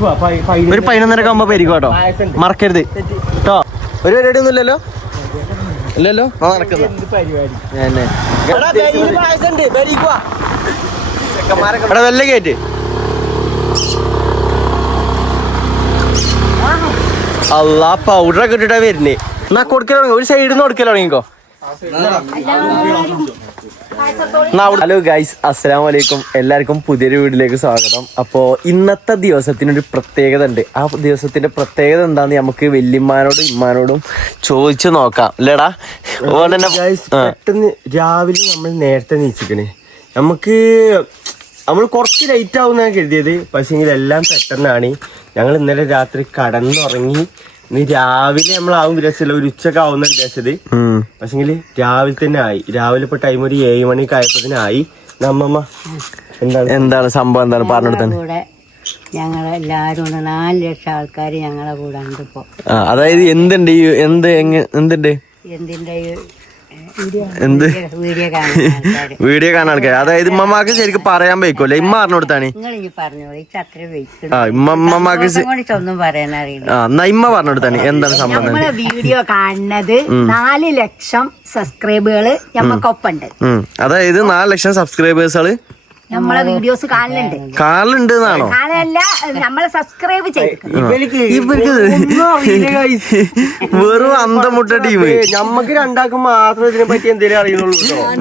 ഒരു 11:30 ആകുമ്പോ പെരിക്കും കേട്ടോ, മറക്കരുത് കേട്ടോ. ഒരു പരിപാടി ഒന്നും ഇല്ലല്ലോ ഇല്ലല്ലോ നടക്കുന്ന വെല്ല കയറ്റ്. അല്ലാ പൗഡറൊക്കെ ഇട്ടിട്ടാ വരുന്നേ. എന്നാ കൊടുക്കൽ ഒരു സൈഡിൽ നിന്ന് കൊടുക്കൽ തുടങ്ങിക്കോ. ഹലോ ഗൈസ്, അസ്സലാമു അലൈക്കും. എല്ലാവർക്കും പുതിയൊരു വീഡിയോയിലേക്ക് സ്വാഗതം. അപ്പോൾ ഇന്നത്തെ ദിവസത്തിനൊരു പ്രത്യേകത ഉണ്ട്. ആ ദിവസത്തിന്റെ പ്രത്യേകത എന്താന്ന് നമുക്ക് വല്യമ്മാനോടും ഇമ്മാനോടും ചോദിച്ചു നോക്കാം അല്ലേടാ. പെട്ടെന്ന് രാവിലെ നമ്മൾ നേരത്തെ നീച്ചിക്കണേ. നമ്മൾ കുറച്ച് ലേറ്റ് ആവുന്നാണ് കരുതിയത്, പക്ഷേങ്കിൽ എല്ലാം പെട്ടെന്നാണ്. ഞങ്ങൾ ഇന്നലെ രാത്രി കടന്നുറങ്ങി. ഇനി രാവിലെ നമ്മളാവും വിചാരിച്ചില്ല, ഒരു ഉച്ചക്ക് ആവുന്ന വിചാരിച്ചത്. പക്ഷെങ്കില് രാവിലെ തന്നെ ആയി. രാവിലെ ഇപ്പൊ ടൈം ഒരു 7 മണിക്ക് ആയപ്പോഴത്തേനായി. നമ്മമ്മ എന്താണ് സംഭവം, എന്താണ് പറഞ്ഞെടുത്തത്? ഞങ്ങളെല്ലാരും 4 ലക്ഷം ആൾക്കാർ ഞങ്ങളെ കൂടെ ഉണ്ട് ഇപ്പൊ. അതായത് എന്തുണ്ട് എന്തിന്റെ വീഡിയോ കാണാൻ ആൾക്കാർ. അതായത് ഇമ്മമാക്ക് ശരിക്കും പറയാൻ വയ്ക്കുമല്ലേ, ഇമ്മ പറഞ്ഞെടുത്താണ്. ഒന്നും പറയാനറിയില്ല. എന്നാ ഇമ്മ പറഞ്ഞെടുത്താണ് എന്താണ് സംഭവം. നമ്മളെ വീഡിയോ കാണുന്നത് 4 ലക്ഷം സബ്സ്ക്രൈബുകള് ഞമ്മക്കൊപ്പുണ്ട്. അതായത് 4 ലക്ഷം സബ്സ്ക്രൈബേഴ്സുകള് നമ്മളെ വീഡിയോസ് കാണലുണ്ട് എന്നാണോ? കാണല്ല, നമ്മളെ സബ്സ്ക്രൈബ് ചെയ്ത്. ഇവർക്ക് വെറും അന്തമുട്ട ടീം. നമ്മക്ക് രണ്ടാക്കും മാത്രം ഇതിനെ പറ്റി എന്തേലും അറിയുള്ളൂ.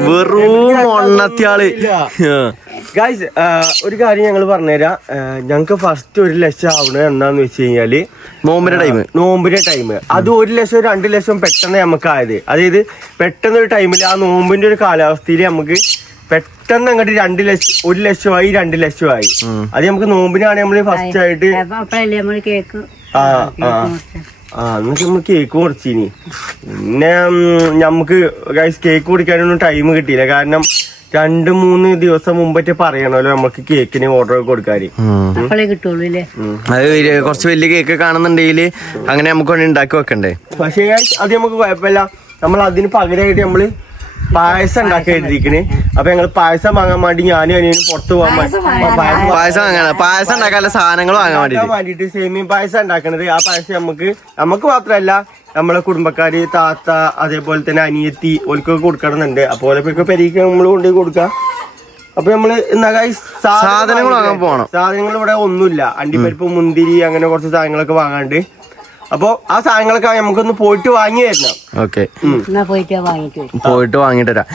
വെറും ഒണ്ണത്തിയാള്. ഗൈസ്, ഒരു കാര്യം ഞങ്ങൾ പറഞ്ഞുതരാം. ഞങ്ങക്ക് ഫസ്റ്റ് 1 ലക്ഷം ആവണത് എന്താന്ന് വെച്ച് കഴിഞ്ഞാല് നോമ്പിന്റെ ടൈം. അത് 1 ലക്ഷം 2 ലക്ഷം പെട്ടെന്ന് നമുക്ക് ആയത്. അതായത് പെട്ടെന്ന് ഒരു ടൈമിൽ ആ നോമ്പിന്റെ ഒരു കാലാവസ്ഥയിൽ നമുക്ക് പെട്ടെന്ന് അങ്ങോട്ട് 2 ലക്ഷം 1 ലക്ഷമായി 2 ലക്ഷമായി. അത് നമുക്ക് നോമ്പിനാണ് നമ്മള് ഫസ്റ്റ് ആയിട്ട് കേക്ക് എന്നിട്ട് നമ്മൾ കേക്ക് മുറിച്ചിനി. പിന്നെ നമുക്ക് ഗൈസ് കേക്ക് കുടിക്കാനൊന്നും ടൈം കിട്ടിയില്ല. കാരണം 2-3 ദിവസം മുമ്പേ പറയണല്ലോ നമുക്ക് കേക്കിന് ഓർഡർ കൊടുക്കാൻ. കിട്ടുള്ളൂ. അത് കുറച്ച് വലിയ കേക്ക് കാണുന്നുണ്ടെങ്കിൽ അങ്ങനെ നമുക്ക് ഉണ്ടാക്കി വെക്കണ്ടേ. പക്ഷേ അത് നമുക്ക് കുഴപ്പമില്ല. നമ്മൾ അതിന് പകരമായിട്ട് നമ്മള് പായസം ഉണ്ടാക്കി എഴുതിക്കണ്. അപ്പൊ ഞങ്ങൾ പായസം വാങ്ങാൻ വേണ്ടി ഞാനും അനിയനും പുറത്ത് പോകാൻ പായസം ഉണ്ടാക്കാനുള്ള സാധനങ്ങൾ വാങ്ങാൻ വേണ്ടിട്ട് സേമിയ പായസം ഉണ്ടാക്കണത്. ആ പായസം നമുക്ക് മാത്രല്ല നമ്മളെ കുടുംബക്കാര്, താത്ത, അതേപോലെ തന്നെ അനിയത്തി ഓൽക്കൊക്കെ കൊടുക്കണമെന്നുണ്ട്. അപ്പോൾ പെരീക്ക് നമ്മൾ കൊണ്ടുപോയി കൊടുക്കാം. അപ്പൊ നമ്മള് സാധനങ്ങൾ വാങ്ങാൻ പോകണം. സാധനങ്ങൾ ഇവിടെ ഒന്നുമില്ല. അണ്ടിപ്പരിപ്പ്, മുന്തിരി, അങ്ങനെ കുറച്ച് സാധനങ്ങളൊക്കെ വാങ്ങാണ്ട്. അപ്പൊ ആ സാധനങ്ങളൊക്കെ നമുക്കൊന്ന് പോയിട്ട് വാങ്ങി തരണം. ഓക്കെ, പോയിട്ട് വാങ്ങിട്ട് വരാം.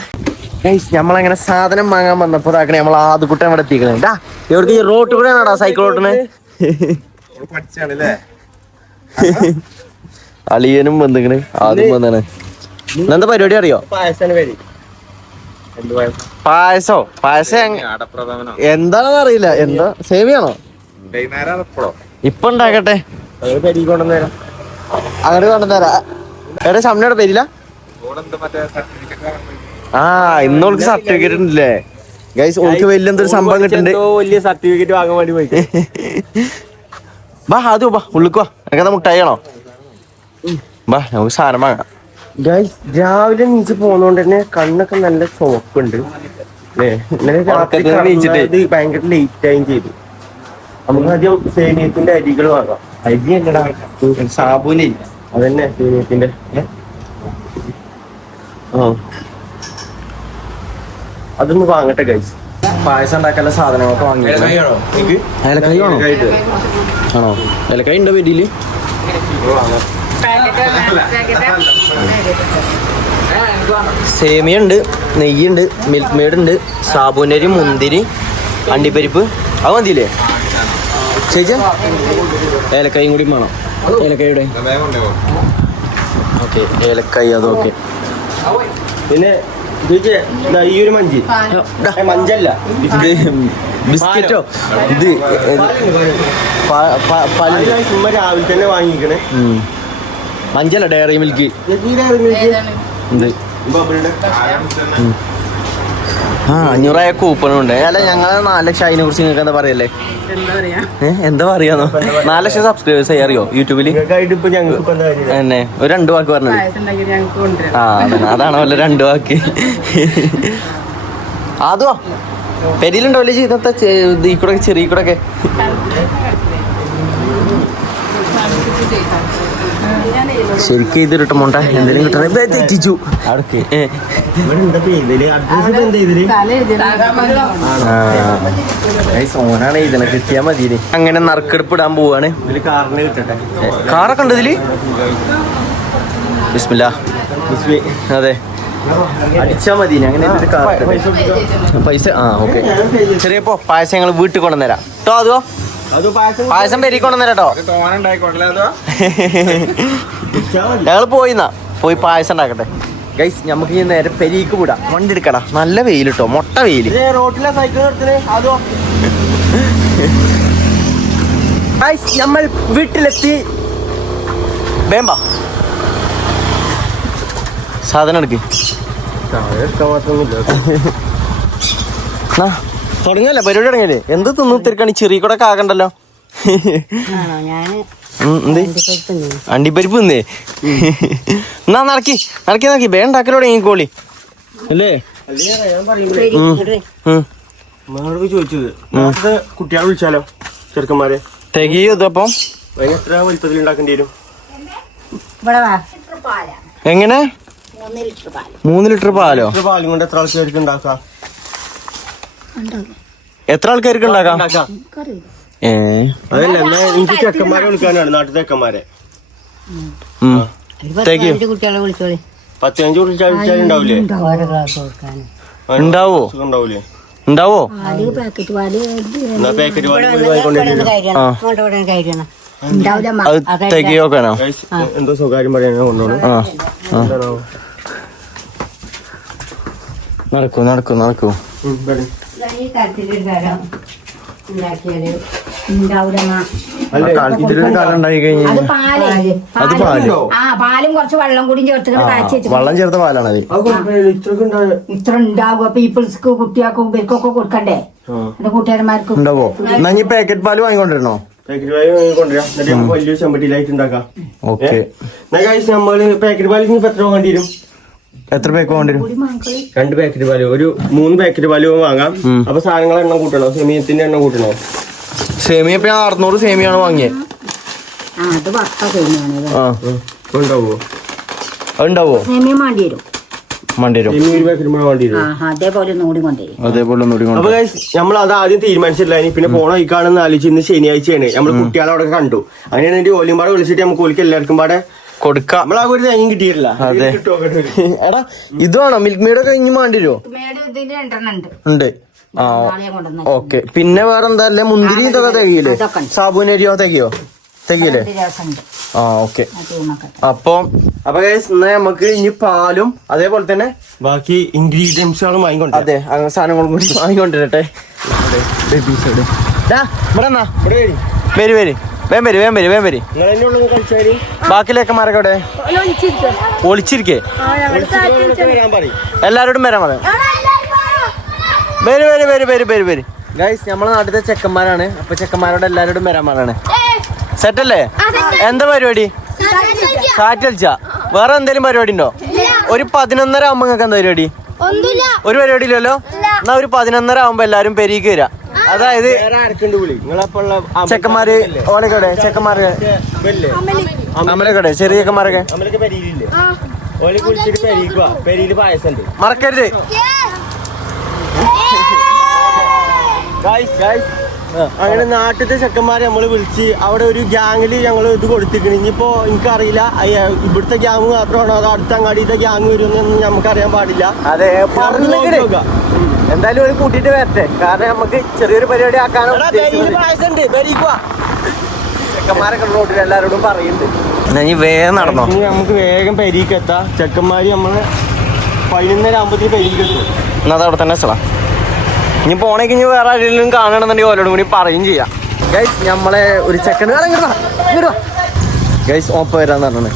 നമ്മളങ്ങനെ സാധനം വാങ്ങാൻ വന്നപ്പോ നമ്മൾ ആദ്യക്കുട്ടൻ ഇവിടെ എത്തിക്കണേട്ടാ. എവിടേക്ക് റോട്ട് കൂടെ ആണോടാ സൈക്കിൾ ഓട്ടണ്? അളിയനും വന്നിക്കണ്. ആദ്യം വന്നാണ്. എന്താ പരിപാടി അറിയോ? പായസം എന്താണെന്ന് അറിയില്ല. എന്താ സേമിയാണോ? ഇപ്പൊ ഉണ്ടാക്കട്ടെ, അങ്ങോട്ട് കൊണ്ടുവന്നേരാ. എവിടെ ഷംനയുടെ പേരില്ല? ഇന്നോൾക്ക് സർട്ടിഫിക്കറ്റ് ഉണ്ടല്ലേ ഗൈസ്. ഓൾക്ക് വലിയ എന്തൊരു സംഭവം കിട്ടുന്നുണ്ട്. വലിയ സർട്ടിഫിക്കറ്റ് വാങ്ങാൻ വേണ്ടി പോയി. ബാ ആദ്യം ബാ, ഉള്ളിക്ക് വാ. എനിക്കത് മുട്ടായിയാണോ? ബാ നമുക്ക് സാധനം വാങ്ങാം. ഗൈസ്, രാവിലെ നീച്ച് പോകുന്നോണ്ട് തന്നെ കണ്ണൊക്കെ നല്ല ചുവപ്പുണ്ട്. ഭയങ്കര ലേറ്റ് ആയും ചെയ്തു. നമുക്ക് ആദ്യം സേമിയത്തിന്റെ അരികൾ വാങ്ങാം. അരി അല്ലടാ, സാബൂനില്ല. അതന്നെ സേമിയത്തിന്റെ. അതൊന്ന് വാങ്ങട്ടെ ഗൈസ്. പായസം ഉണ്ടാക്കാനുള്ള സാധനങ്ങളൊക്കെ വാങ്ങി. ഏലക്കായി വേണോ? ആണോ? ഏലക്കായി ഉണ്ടോ വീട്ടില്? സേമിയ ഉണ്ട്, നെയ്യുണ്ട്, മിൽക്ക് മെയ്ഡ് ഉണ്ട്, സാബൂനരി, മുന്തിരി, അണ്ടിപ്പരിപ്പ്. അത് മതിയില്ലേ ചേച്ചി? ഏലക്കായും കൂടി വേണം. ഏലക്കായുടെ ഓക്കെ, ഏലക്കായി അതൊക്കെ. പിന്നെ ഈ ഒരു മഞ്ചല്ല, ബിസ്ക്കറ്റോ ഇത് രാവിലെ തന്നെ വാങ്ങിക്കണേ. മഞ്ചല്ല, ഡയറി മിൽക്ക്. ഇത് 500 കൂപ്പണും ഉണ്ട്. അല്ല ഞങ്ങൾ 4 ലക്ഷം അതിനെ കുറിച്ച് നിങ്ങൾക്ക് എന്താ പറയല്ലേ? എന്താ പറയാന്നോ? 4 ലക്ഷം സബ്സ്ക്രൈബേഴ്സ് ആയി അറിയോ യൂട്യൂബില്? തന്നെ ഒരു 2 വാക്ക് പറഞ്ഞത്. അതാണോ വല്ല 2 വാക്ക്? അതോ പെരിയിലുണ്ടോ വല്ല ചെയ്തത്തെ ഈ കൂടെ ചെറിയ കൂടെ ഒക്കെ ശരിക്കും ഇത് കിട്ടും മോണ്ട എന്തെങ്കിലും കിട്ടണേ തെറ്റിച്ചു അടുക്ക് ഇവിടെ എന്താ പേര് അഡ്രസ് എന്താ ഇതില് ഓനാണ് ഇതിനെ കിട്ടിയാ മതി അങ്ങനെ നറുക്കെടുപ്പ് ഇടാൻ പോവാണ് ഇതില് കാറിന് കിട്ടട്ടെ കാറൊക്കെ ഉണ്ട് ഇതില് ബിസ്മില്ലാ അതെ അടിച്ചാ മതി അങ്ങനെ പൈസ ഓക്കെ ചെറിയപ്പോ പായസം ഞങ്ങൾ വീട്ടിൽ കൊണ്ടുവന്നേരാം കേട്ടോ അതോ പായസം പെരി കൊണ്ടുവന്നേരാട്ടോ ഞങ്ങൾ പോയി പായസം ഉണ്ടാക്കട്ടെ ഗൈസ് നമുക്ക് ഇനി നേരെ പെരീക്ക് വിടാം വണ്ടി എടുക്കടാ നല്ല വെയിൽ കേട്ടോ മൊട്ട വെയിൽ റോട്ടിലെ സൈക്കിൾ നിർത്തണേ അതോ ഗൈസ് നമ്മൾ വീട്ടിലെത്തി വേമ്പാ സാധനം എടുക്ക് തുടങ്ങല്ലേ പരിപാടി തുടങ്ങിയല്ലേ എന്ത് തിന്നു തിരക്കാണ് ചെറിയ കൂടെ ആകണ്ടല്ലോ ആണോ ഞാന് അണ്ടിപ്പരിപ്പ് തിന്നേ എന്നാ നടക്കി വേണ്ടാക്കലോ തുടങ്ങിക്കോളി അല്ലേ ചോദിച്ചത് കുട്ടികളെ വിളിച്ചാലോ ചെറുക്കന്മാരെ തികയോ ഇതപ്പം എത്ര വലിപ്പത്തിൽ ഉണ്ടാക്കേണ്ടി വരും എങ്ങനെ 3 ലിറ്റർ പാലോ പാലും കൊണ്ട് എത്ര ആൾക്കാർക്ക് ഉണ്ടാക്കാം എത്ര ആൾക്കാർക്ക് ഉണ്ടാക്കാം അതല്ല എന്നാ എനിക്ക് ചെക്കന്മാരെ വിളിക്കാനാണ് നാട്ടിലെ ചെക്കന്മാരെ കുട്ടികളെ വിളിച്ചോളി 15 വിളിച്ചാലുണ്ടാവില്ലേ ഓരോ ഗ്ലാസ് കൊടുക്കാൻ ഉണ്ടാവോ ഉണ്ടാവൂലേ ഉണ്ടാവോ എന്നാ പാക്കറ്റ് പാല് പോയി വാങ്ങിക്കൊണ്ടിരിക്കും അത് തികയോക്കാനോ എന്തോ സ്വകാര്യം പറയാനോ കൊണ്ടോളൂ നടക്കൂ പാലും കുറച്ച് വെള്ളം കൂടി ചേർത്തിട്ട് കാച്ചി വെച്ചു വെള്ളം ചേർത്ത പാലാണ് അത് ഇത്ര ഉണ്ടാവുക പീപ്പിൾസ്ക്ക് കുട്ടികൾക്കും ഇവർക്കൊക്കെ കൊടുക്കണ്ടേ എന്റെ കൂട്ടുകാരന്മാർക്കും ഉണ്ടാവോ എന്നാ ഈ പാക്കറ്റ് പാല് വാങ്ങിക്കൊണ്ടിരണോ പാക്കറ്റ് പാല് കൊണ്ടുവരാം എന്നിട്ട് നമുക്ക് വലിയൊരു ചെമ്പട്ടിയിലായിട്ട് ഉണ്ടാക്കാം ഓക്കെ നമ്മള് പാക്കറ്റ് പാല് ഇപ്പൊ എത്ര വേണ്ടി വരും എത്ര പേക്ക് വേണ്ടിരും 2 പാക്കറ്റ് പാല് ഒരു 3 പാക്കറ്റ് പാല് വാങ്ങാം അപ്പൊ സാധനങ്ങളെ എണ്ണം കൂട്ടണോ സെമിയത്തിന്റെ എണ്ണം കൂട്ടണോ സേമിയ ഇപ്പൊ 600 സേമിയാണ് വാങ്ങിയത് അത് വട്ട സേമിയാണ് ഉണ്ടാവോ അതുണ്ടാവോ സേമിയ വേണ്ടി വരും സെമി ഒരു പാക്കറ്റ് വേണ്ടി വരും അതേപോലെ ഒന്നുകൂടി കൊണ്ടുവരും അതേപോലെ അപ്പൊ നമ്മൾ അത് ആദ്യം തീരുമാനിച്ചില്ല പിന്നെ പോണ വഴിക്കാണെന്ന് ആലോചിച്ച് ഇന്ന് ശനിയാഴ്ചയാണ് നമ്മൾ കുട്ടികളെ അവിടെ കണ്ടു അങ്ങനെയാണ് ഓലിയും പാടെ വിളിച്ചിട്ട് നമുക്ക് ഓലിക്ക് എല്ലാവർക്കും പാടെ കൊടുക്കാം നമ്മളാകെ ഒരു തേങ്ങയും കിട്ടിയിട്ടില്ല അതെ എടാ ഇത് വേണോ മിൽക്ക് മെയ്ഡ് ഒക്കെ ഇനി വേണ്ടിരോ ഉണ്ട് ആ ഓക്കെ പിന്നെ വേറെ എന്താ അല്ലേ മുന്തിരി ഇതൊക്കെ തികയില്ലേ സാബുനരിയോ തികയില്ലേ ആ ഓക്കെ അപ്പൊ എന്നാ നമുക്ക് ഇനി പാലും അതേപോലെ തന്നെ ബാക്കി ഇൻഗ്രീഡിയൻസുകളും വാങ്ങിക്കൊണ്ട് അതെ അങ്ങനെ സാധനങ്ങളും കൂടി വാങ്ങിക്കൊണ്ടിരട്ടെ വരി വേം വരി ബാക്കിലേക്കന്മാരൊക്കെ അവിടെ ഒളിച്ചിരിക്കേ എല്ലാരോടും വരാൻ പറയാം വരി ഗൈസ് നമ്മളെ നാട്ടിലത്തെ ചെക്കന്മാരാണ് അപ്പൊ ചെക്കന്മാരോട് എല്ലാരോടും വരാൻ പറയണേ സെറ്റല്ലേ എന്താ പരിപാടി കാറ്റ് കളിച്ചാ വേറെ എന്തേലും പരിപാടി ഉണ്ടോ ഒരു 11:30 ആവുമ്പോ നിങ്ങൾക്ക് എന്താ പരിപാടി ഒരു പരിപാടി ഇല്ലല്ലോ എന്നാ ഒരു 11:30 ആവുമ്പോ എല്ലാരും പെരീക്ക് വരാം അതായത് ചെക്കന്മാര് ഓലക്കടെ ചെക്കന്മാര് അമലക്കടെ ചെറിയ ചെക്കന്മാരൊക്കെ മറക്കരുത് അങ്ങനെ നാട്ടിലത്തെ ചെക്കന്മാരെ നമ്മള് വിളിച്ച് അവിടെ ഒരു ഗ്യാങ്ങില് ഞങ്ങൾ ഇത് കൊടുത്തിരിക്കണ് ഇനിയിപ്പോ എനിക്കറിയില്ല ഇവിടുത്തെ ഗ്യാങ് മാത്രമാണോ അതോ അടുത്ത അങ്ങാടിത്തെ ഗ്യാങ് വരുമെന്നൊന്നും നമുക്കറിയാൻ പാടില്ല. അതെ എന്തായാലും ഒരു കൂട്ടിട്ട് വരട്ടെ, കാരണം നമുക്ക് ചെറിയൊരു പരിപാടി ആക്കാനോ ചെക്കന്മാരൊക്കെ റോഡിൽ എല്ലാരോടും പറയുന്നുണ്ട്. വേഗം നടന്നോ, നമുക്ക് വേഗം പെരീക്ക് എത്താം. ചെക്കന്മാര് നമ്മള് 11:30 ആകുമ്പോഴത്തേക്ക് പെരീക്ക് എത്തും. എന്നാ അവിടെ തന്നെ സ്ഥലം. ഇനി പോണേക്ക് ഇനി വേറെ ആരെങ്കിലും കാണണമെന്നുണ്ടെങ്കിൽ ഓരോടും കൂടി പറയും ചെയ്യാം. ഗൈസ് നമ്മളെ ഒരു ചെക്കൻ ഗൈസ് ഓപ്പ വരാന്ന് പറഞ്ഞു.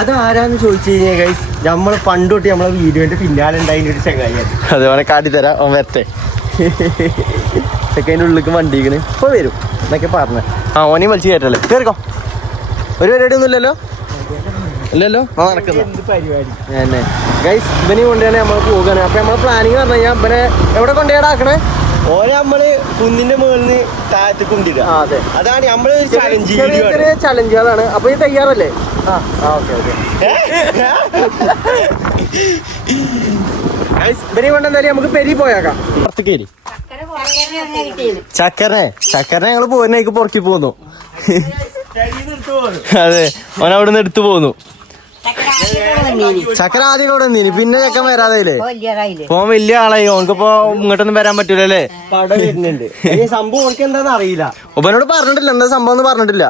അതാരാന്ന് ചോദിച്ചു കഴിഞ്ഞാൽ ഗൈസ് നമ്മള് പണ്ട് തൊട്ട് നമ്മളെ വീഡിയോന്റെ പിന്നാലെ ഉണ്ടായിരുന്ന ഒരു ചെങ്ങായിയാണ്. അതേപോലെ കാട്ടിത്തരാം ഓൻ വരട്ടെ. ചെക്കൻ്റെ ഉള്ളിലേക്ക് വണ്ടിക്കണ് ഇപ്പൊ വരും എന്നൊക്കെ പറഞ്ഞ. ഓനെയും വലിച്ചു കയറ്റല്ലേ, കേറിക്കോ. ഒരു പരിപാടി ഒന്നും ഇല്ലല്ലോ ഇല്ലല്ലോ. നടക്കുന്നത് പരിപാടി ഗൈസ് ഇവനെ കൊണ്ടുതന്നെ നമ്മൾ പോകാണ്. അപ്പൊ നമ്മളെ പ്ലാനിങ് പറഞ്ഞു കഴിഞ്ഞാൽ ഇവനെ എവിടെ കൊണ്ടുപോയാടാക്കണേ, ഓനെ നമ്മള് കുന്നിന്റെ മുകളിൽ താഴത്ത് കൊണ്ടിടുക. അതെ, അതാണ് നമ്മള് ചലഞ്ച് ചെറിയ ചെറിയ ചലഞ്ചുകളാണ്. അപ്പൊ ഈ തയ്യാറല്ലേ? Okay okay. ഇവരെ കൊണ്ട് എന്തായാലും നമുക്ക് പെരി പോയേക്കാം. പുറത്തേക്ക് ചക്കരനെ ഞങ്ങള് പോരുന്നേക്ക് പുറക്കി പോന്നു. അതെ, ഓൻ അവിടെ നിന്ന് എടുത്തു പോന്നു. ചക്കര ആദ്യം ഇവിടെ വന്നീനി, പിന്നെ ചക്കൻ വരാതായില്ലേ. ഓൻ വലിയ ആളായി, ഓനക്കിപ്പോ ഇങ്ങോട്ടൊന്നും വരാൻ പറ്റൂലല്ലേ. പട വരുന്നുണ്ട്. ഈ സംഭവം ഓർക്ക് എന്താന്ന് അറിയില്ല. ഒപ്പനോട് പറഞ്ഞിട്ടില്ല എന്താ സംഭവം എന്ന് പറഞ്ഞിട്ടില്ല.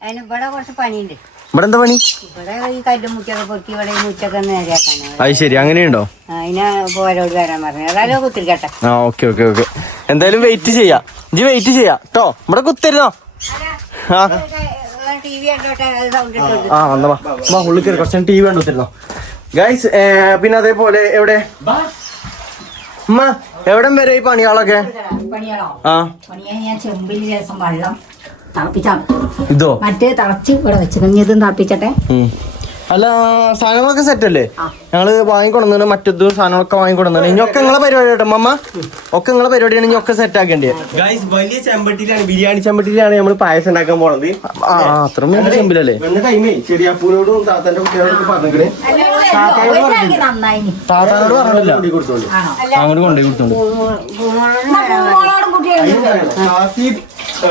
ഇവിടെ കുറച്ച് പണിയുണ്ട്. ഇവിടെ എന്താ പണി? ഇവിടെ ഈ കല്ലും മുറ്റൊക്കെ പൊട്ടി ഇവിടെ ഈ മുറ്റൊക്കെ നേരെയാക്കാനാണ്. അത് ശരി, അങ്ങനെയുണ്ടോ? അതിനെ പോരോട് വരാൻ പറഞ്ഞു. അതായത് കുത്തിരിക്കട്ടെ. ആ ഓക്കെ ഓക്കെ ഓക്കെ. എന്തായാലും വെയിറ്റ് ചെയ്യാം. ഇജ്ജ് വെയിറ്റ് ചെയ്യാം കേട്ടോ. ഇവിടെ കുത്തരുന്നോ? ആ TV കണ്ടോട്ടെ, സൗണ്ട് ഇട്ടു. ആ എന്നാ വാ ഉള്ളിൽ കയറി കുറച്ച് TV കണ്ടുത്തരുന്നോ ഗൈസ്. പിന്നെ അതേപോലെ എവിടെ ഉമ്മ എവിടം വരെ ഈ പണികളൊക്കെ? പണിയാണോ? ആ പണിയാൻ ഞാൻ ചെമ്പിൽ രസം വെള്ളം തിളപ്പിച്ചാണ്. ഇതോ മറ്റേ തിളച്ച് ഇവിടെ വെച്ച് ഇതും തിളപ്പിച്ചട്ടെ. അല്ല സാധനങ്ങളൊക്കെ സെറ്റ് അല്ലേ? ഞങ്ങള് വാങ്ങിക്കൊടുന്നു, മറ്റേതും സാധനങ്ങളൊക്കെ വാങ്ങിക്കൊടുന്നു. ഇനിയൊക്കെ നിങ്ങളെ പരിപാടി കേട്ടോ അമ്മ, ഒക്കെ നിങ്ങളെ പരിപാടിയാണ്. ഇനി ഒക്കെ സെറ്റ് ആക്കേണ്ടത്. ഗൈസ് വലിയ ചെമ്പട്ടിയിലാണ്, ബിരിയാണി ചെമ്പട്ടിയിലാണ് നമ്മൾ പായസം ഉണ്ടാക്കാൻ പോണത്. ആ അത്ര വലിയ ചെമ്പിലല്ലേ? വന്ന ടൈമേ ചെറിയാപ്പൂനോടും താത്തന്റെ കുട്ടികളോടൊക്കെ പറഞ്ഞേ നന്നായി. താത്താനോട് പറഞ്ഞില്ല, കൊടുത്തോണ്ട് അങ്ങോട്ട് കൊണ്ടുപോയി കൊടുത്തോണ്ട്. മോളോടും കുട്ടികളും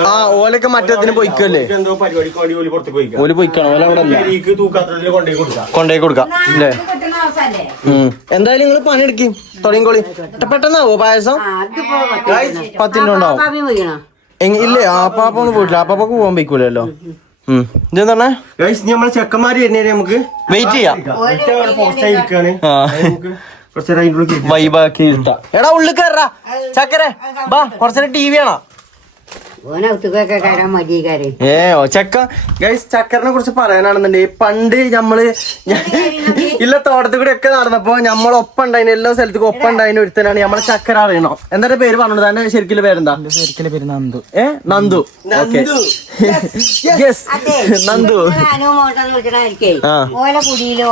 ആ ഓലൊക്കെ മറ്റേതിന് പോയിക്കല്ലേ? എന്തോ പരിപാടിക്ക് വേണ്ടി ഓല് പുറത്ത് പോയിക്കാം. ഓല് പോയിക്കാണോ? ഓല അവിടെ തൂക്കാത്രത്തിൽ കൊണ്ടുപോയി കൊടുക്കാം. കൊണ്ടുപോയി കൊടുക്കാം അല്ലേ? കിട്ടുന്ന അവസരല്ലേ? എന്തായാലും നിങ്ങൾ പണിയെടുക്കും, തുടങ്ങിക്കോളി. പെട്ടെന്നാവോ പായസം? 10 മിനിറ്റ് ഉണ്ടാവും. ഇല്ലേ ആപ്പാപ്പ ഒന്നും പോയിട്ടില്ല, ആപ്പാപ്പൊക്കെ പോകാൻ വയ്ക്കൂലല്ലോ. ഇതെന്താണ് ഗൈസ് നമ്മളെ ചെക്കന്മാര് വരുന്നേരെ നമുക്ക് വെയിറ്റ് ചെയ്യാം. ഇരിക്കാണ് നമുക്ക് കുറച്ചേരം അതിൻ്റെ ഉള്ളിൽ ഇരിക്കാം. വൈബാക്കി ഇരുത്താം. എടാ ഉള്ളിൽ കയറാ ചക്കര ബാ, കുറച്ചേരം TV ആണോ? ഓനൊത്തുകൊക്കെ കയറാൻ മതിക്കാര്. ചെക്ക ഗൈസ് ചക്കറിനെ കുറിച്ച് പറയാനാണെന്നുണ്ടെങ്കിൽ പണ്ട് നമ്മള് ഇല്ല തോട്ടത്തിൽ കൂടെ ഒക്കെ നടന്നപ്പോ നമ്മളൊപ്പം ഉണ്ടായിന്, എല്ലാ സ്ഥലത്തേക്കും ഒപ്പം ഉണ്ടായിന് ഒരുത്തനാണ് നമ്മളെ ചക്കര. അറിയണോ എന്താ പേര് പറഞ്ഞത്? തന്നെ ശരിക്കും പേരെന്താ? ശരിക്കും പേര് നന്ദു. നന്ദു. ഓക്കെ നന്ദു. ഓല കുടിയില്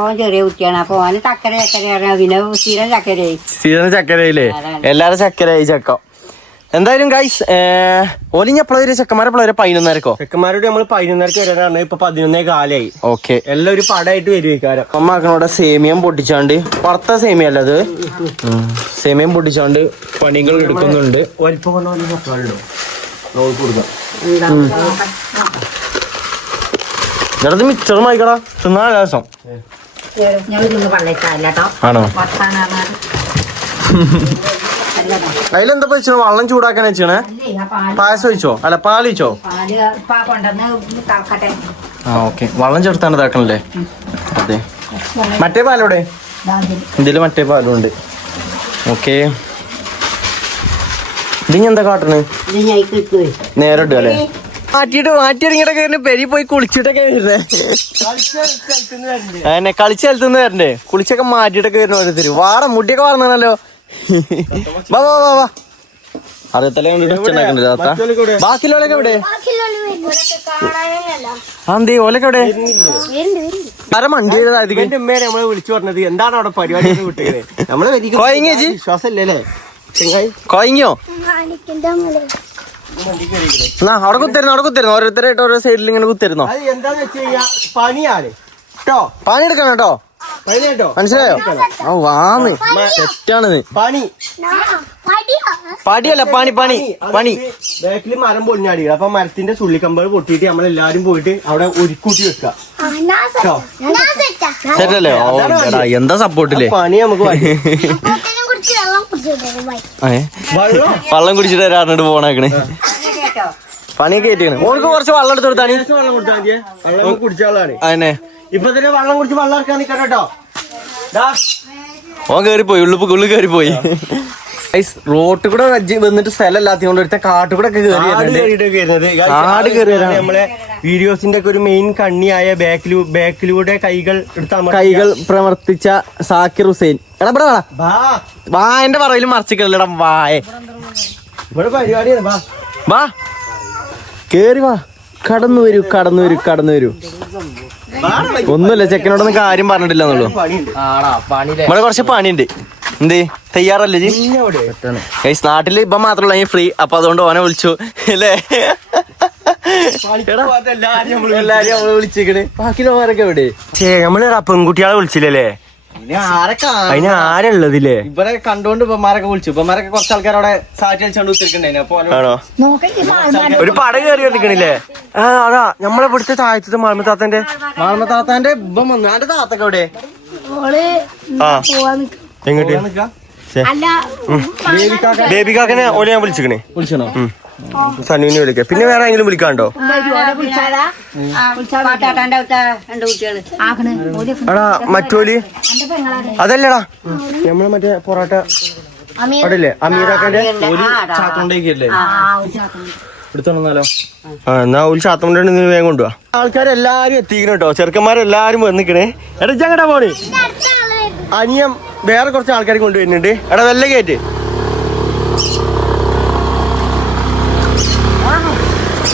ഓൻ ചെറിയ കുട്ടിയാണ്. അപ്പൊ ഓന് ചക്കര ചക്കര പിന്നെ സ്ഥിരം ചക്കരയായി. സ്ഥിരം ചക്കരയില്ലേ? എല്ലാരും ചക്കരയായി ചക്ക. എന്തായാലും ഗൈസ് ഓലിഞ്ഞ എപ്പോഴും വരെ ചെക്കന്മാരെ എപ്പോഴും വരെ 11:00 ചെക്കന്മാരോട് നമ്മൾ 11:00 വരാനാണ്. ഇപ്പൊ 11:15 ഓക്കെ. എല്ലാം ഒരു പടമായിട്ട് വരുവിക്കാരം. അമ്മാക്കനോടെ സേമിയം പൊട്ടിച്ചാണ്ട്, വറുത്ത സേമിയ അല്ലത്, സേമിയം പൊട്ടിച്ചാണ്ട് പണികൾ എടുക്കുന്നുണ്ട്. ഇടത് മിച്ചറും വായിക്കടാ, തിന്നാ രസം. ഞങ്ങൾ തിന്ന് പള്ളേക്കാല്ല കേട്ടോ. ആണോ? വർത്താനാണ്. അതിലെന്താ വെച്ചോ? വെള്ളം ചൂടാക്കാൻ വെച്ചേ? പായസം വെച്ചോ? അല്ല പാല് വെച്ചോ? പാല് ഇപ്പാ കൊണ്ടുവന്ന് തളക്കട്ടെ. ആ ഓക്കെ. വെള്ളം ചേർത്താണ് ഇതാക്കണല്ലേ? അതെ. മറ്റേ പാലോടെ? ഇതില് മറ്റേ പാലും ഉണ്ട്. ഓക്കെ. ഇതിന് എന്താ കാട്ടണ്? നേരെ ഇടുക അല്ലേ? മാറ്റിയിറങ്ങിയിട്ടൊക്കെ പെരി പോയി കുളിച്ചിട്ടൊക്കെ വരുന്നേ. അതന്നെ കളിച്ച സ്ഥലത്തുനിന്ന് വരണ്ടേ? കുളിച്ചൊക്കെ മാറ്റിയിട്ടൊക്കെ വരുന്ന ഓരോരുത്തര്. വാട മുടിയൊക്കെ വളർന്നല്ലോ. വാ വാ വാ വാ. അറിയത്തല്ലേ ബാക്കിയുള്ളവരൊക്കെ എവിടെ? അന്തേ ഓലൊക്കെ എവിടെ? മണ്ടി നമ്മളെ വിളിച്ചു പറഞ്ഞത് എന്താണ് അവിടെ പരിപാടി വിട്ടത്? നമ്മള് വിശ്വാസല്ലേ? കൊയങ്ങിയോ? എന്നാ അവിടെ കുത്തരുന്നു ഓരോരുത്തരായിട്ട് ഓരോ സൈഡിൽ ഇങ്ങനെ കുത്തരുന്നോ? അത് എന്താന്ന് വെച്ച് കഴിഞ്ഞാൽ പണിയാണ് കേട്ടോ. പണി എടുക്കണം കേട്ടോ, മനസ്സിലായോ? ആ വാന്ന് തെറ്റാണിത്. പണി പടിയല്ല പണി പണി പണി. ബാക്കില് മരം പൊളിഞ്ഞാടി. അപ്പൊ മരത്തിന്റെ ചുള്ളിക്കമ്പകൾ പൊട്ടിയിട്ട് നമ്മളെല്ലാരും പോയിട്ട് അവിടെ ഒരുക്കൂട്ടി വെക്കുക. ശരിയല്ലേ? ഓ എടാ എന്താ സപ്പോർട്ടില്ലേ? പണി നമുക്ക് വെള്ളം കുടിച്ചിട്ട് വരാറിട്ട് പോണേക്കണ്. പണിയൊക്കെ ഏറ്റിക്കണ്. ഓർക്ക് കുറച്ച് വെള്ളം എടുത്ത് കൊടുത്താണ്. വെള്ളം കൊടുത്താൽ മതിയെ. വെള്ളം കുടിച്ചാളാണ്. അതന്നെ ഇപ്പൊ തന്നെ വെള്ളം കുടിച്ച് വെള്ളം ഇറക്കാൻ നിൽക്കണം കേട്ടോ. ഓൻ കേറിപ്പോയി, ഉള്ളിൽ കേറിപ്പോയി. റോട്ടിൽ കൂടെ വന്നിട്ട് സ്ഥലം ഇല്ലാത്തതുകൊണ്ട് ഒരുത്ത കാട്ടിൽ കൂടെ ഒക്കെ കാട് കയറി നമ്മളെ വീഡിയോസിന്റെ ഒക്കെ ഒരു മെയിൻ കണ്ണിയായ ബാക്കിലൂടെ കൈകൾ പ്രവർത്തിച്ച സാക്കിർ ഹുസൈൻ. എടാ ഇവിടെ വാ, എന്റെ പറയിലും മറച്ചിക്കല്ലടാ. വായേ ഇവിടെ പരിപാടിയാണ്. വാ കേറി വാ. കടന്നു വരൂ. ഒന്നുമില്ല, ചെക്കനോടൊന്നും കാര്യം പറഞ്ഞിട്ടില്ല എന്നുള്ളൂ. ഇവിടെ കുറച്ച് പണിയുണ്ട്. എന്തേ തയ്യാറല്ലേ ജി ഗൈസ് നാട്ടില് ഇപ്പൊ മാത്രമല്ല ഈ ഫ്രീ അപ്പൊ അതുകൊണ്ട് ഓനെ വിളിച്ചു അല്ലേ എല്ലാരും നമ്മള് വിളിച്ചേക്കണ് ബാക്കിയുള്ളവരൊക്കെ എവിടെ നമ്മള് പെൺകുട്ടികളെ വിളിച്ചില്ലല്ലേ അതിന് ആരുള്ളതില്ലേ ഇവരെ കണ്ടോണ്ട് ഇപ്പമാരൊക്കെ വിളിച്ചു ഇപ്പമാരൊക്കെ കുറച്ച് ആൾക്കാരവിടെ സാറ്റ് കളിച്ചോണ്ട് ഉത്തിരിക്കണ്ടേ അപ്പൊ ആണോ ഒരു പട കയറി വന്നിക്കണില്ലേ അതാ നമ്മളെ ഇവിടുത്തെ താഴത്തെ മാമത്താത്തന്റെ മാമത്താത്താന്റെ ഇപ്പം വന്നു ആന്റെ താത്തൊക്കെ എവിടെ ആ എങ്ങോട്ട് ബേബിക്കാക്കനെ ഓലെ ഞാൻ വിളിച്ചിക്കണേ വിളിച്ചണോ സനുവിനെ വിളിക്കാം പിന്നെ വേറെ ആരെങ്കിലും വിളിക്കാണ്ടോ എടാ മറ്റോല് അതല്ലടാ നമ്മള് മറ്റേ പൊറോട്ട അവിടെ ഇല്ലേ അമീറാക്കാന്റെ ചാക്കൊണ്ടേക്കല്ലേ എടുത്തോളാലോ എന്നാ ഒരു ശാത്തം കൊണ്ട് വേഗം കൊണ്ടുപോവാ ആൾക്കാരെല്ലാരും എത്തിക്കണം കേട്ടോ ചെറുക്കന്മാരെല്ലാരും വന്നിക്കണേ എടാ ഞങ്ങടാ പോണേ അനിയം വേറെ കുറച്ച് ആൾക്കാരെ കൊണ്ടുവരുന്നുണ്ട് എടാ വല്ല കയറ്റ്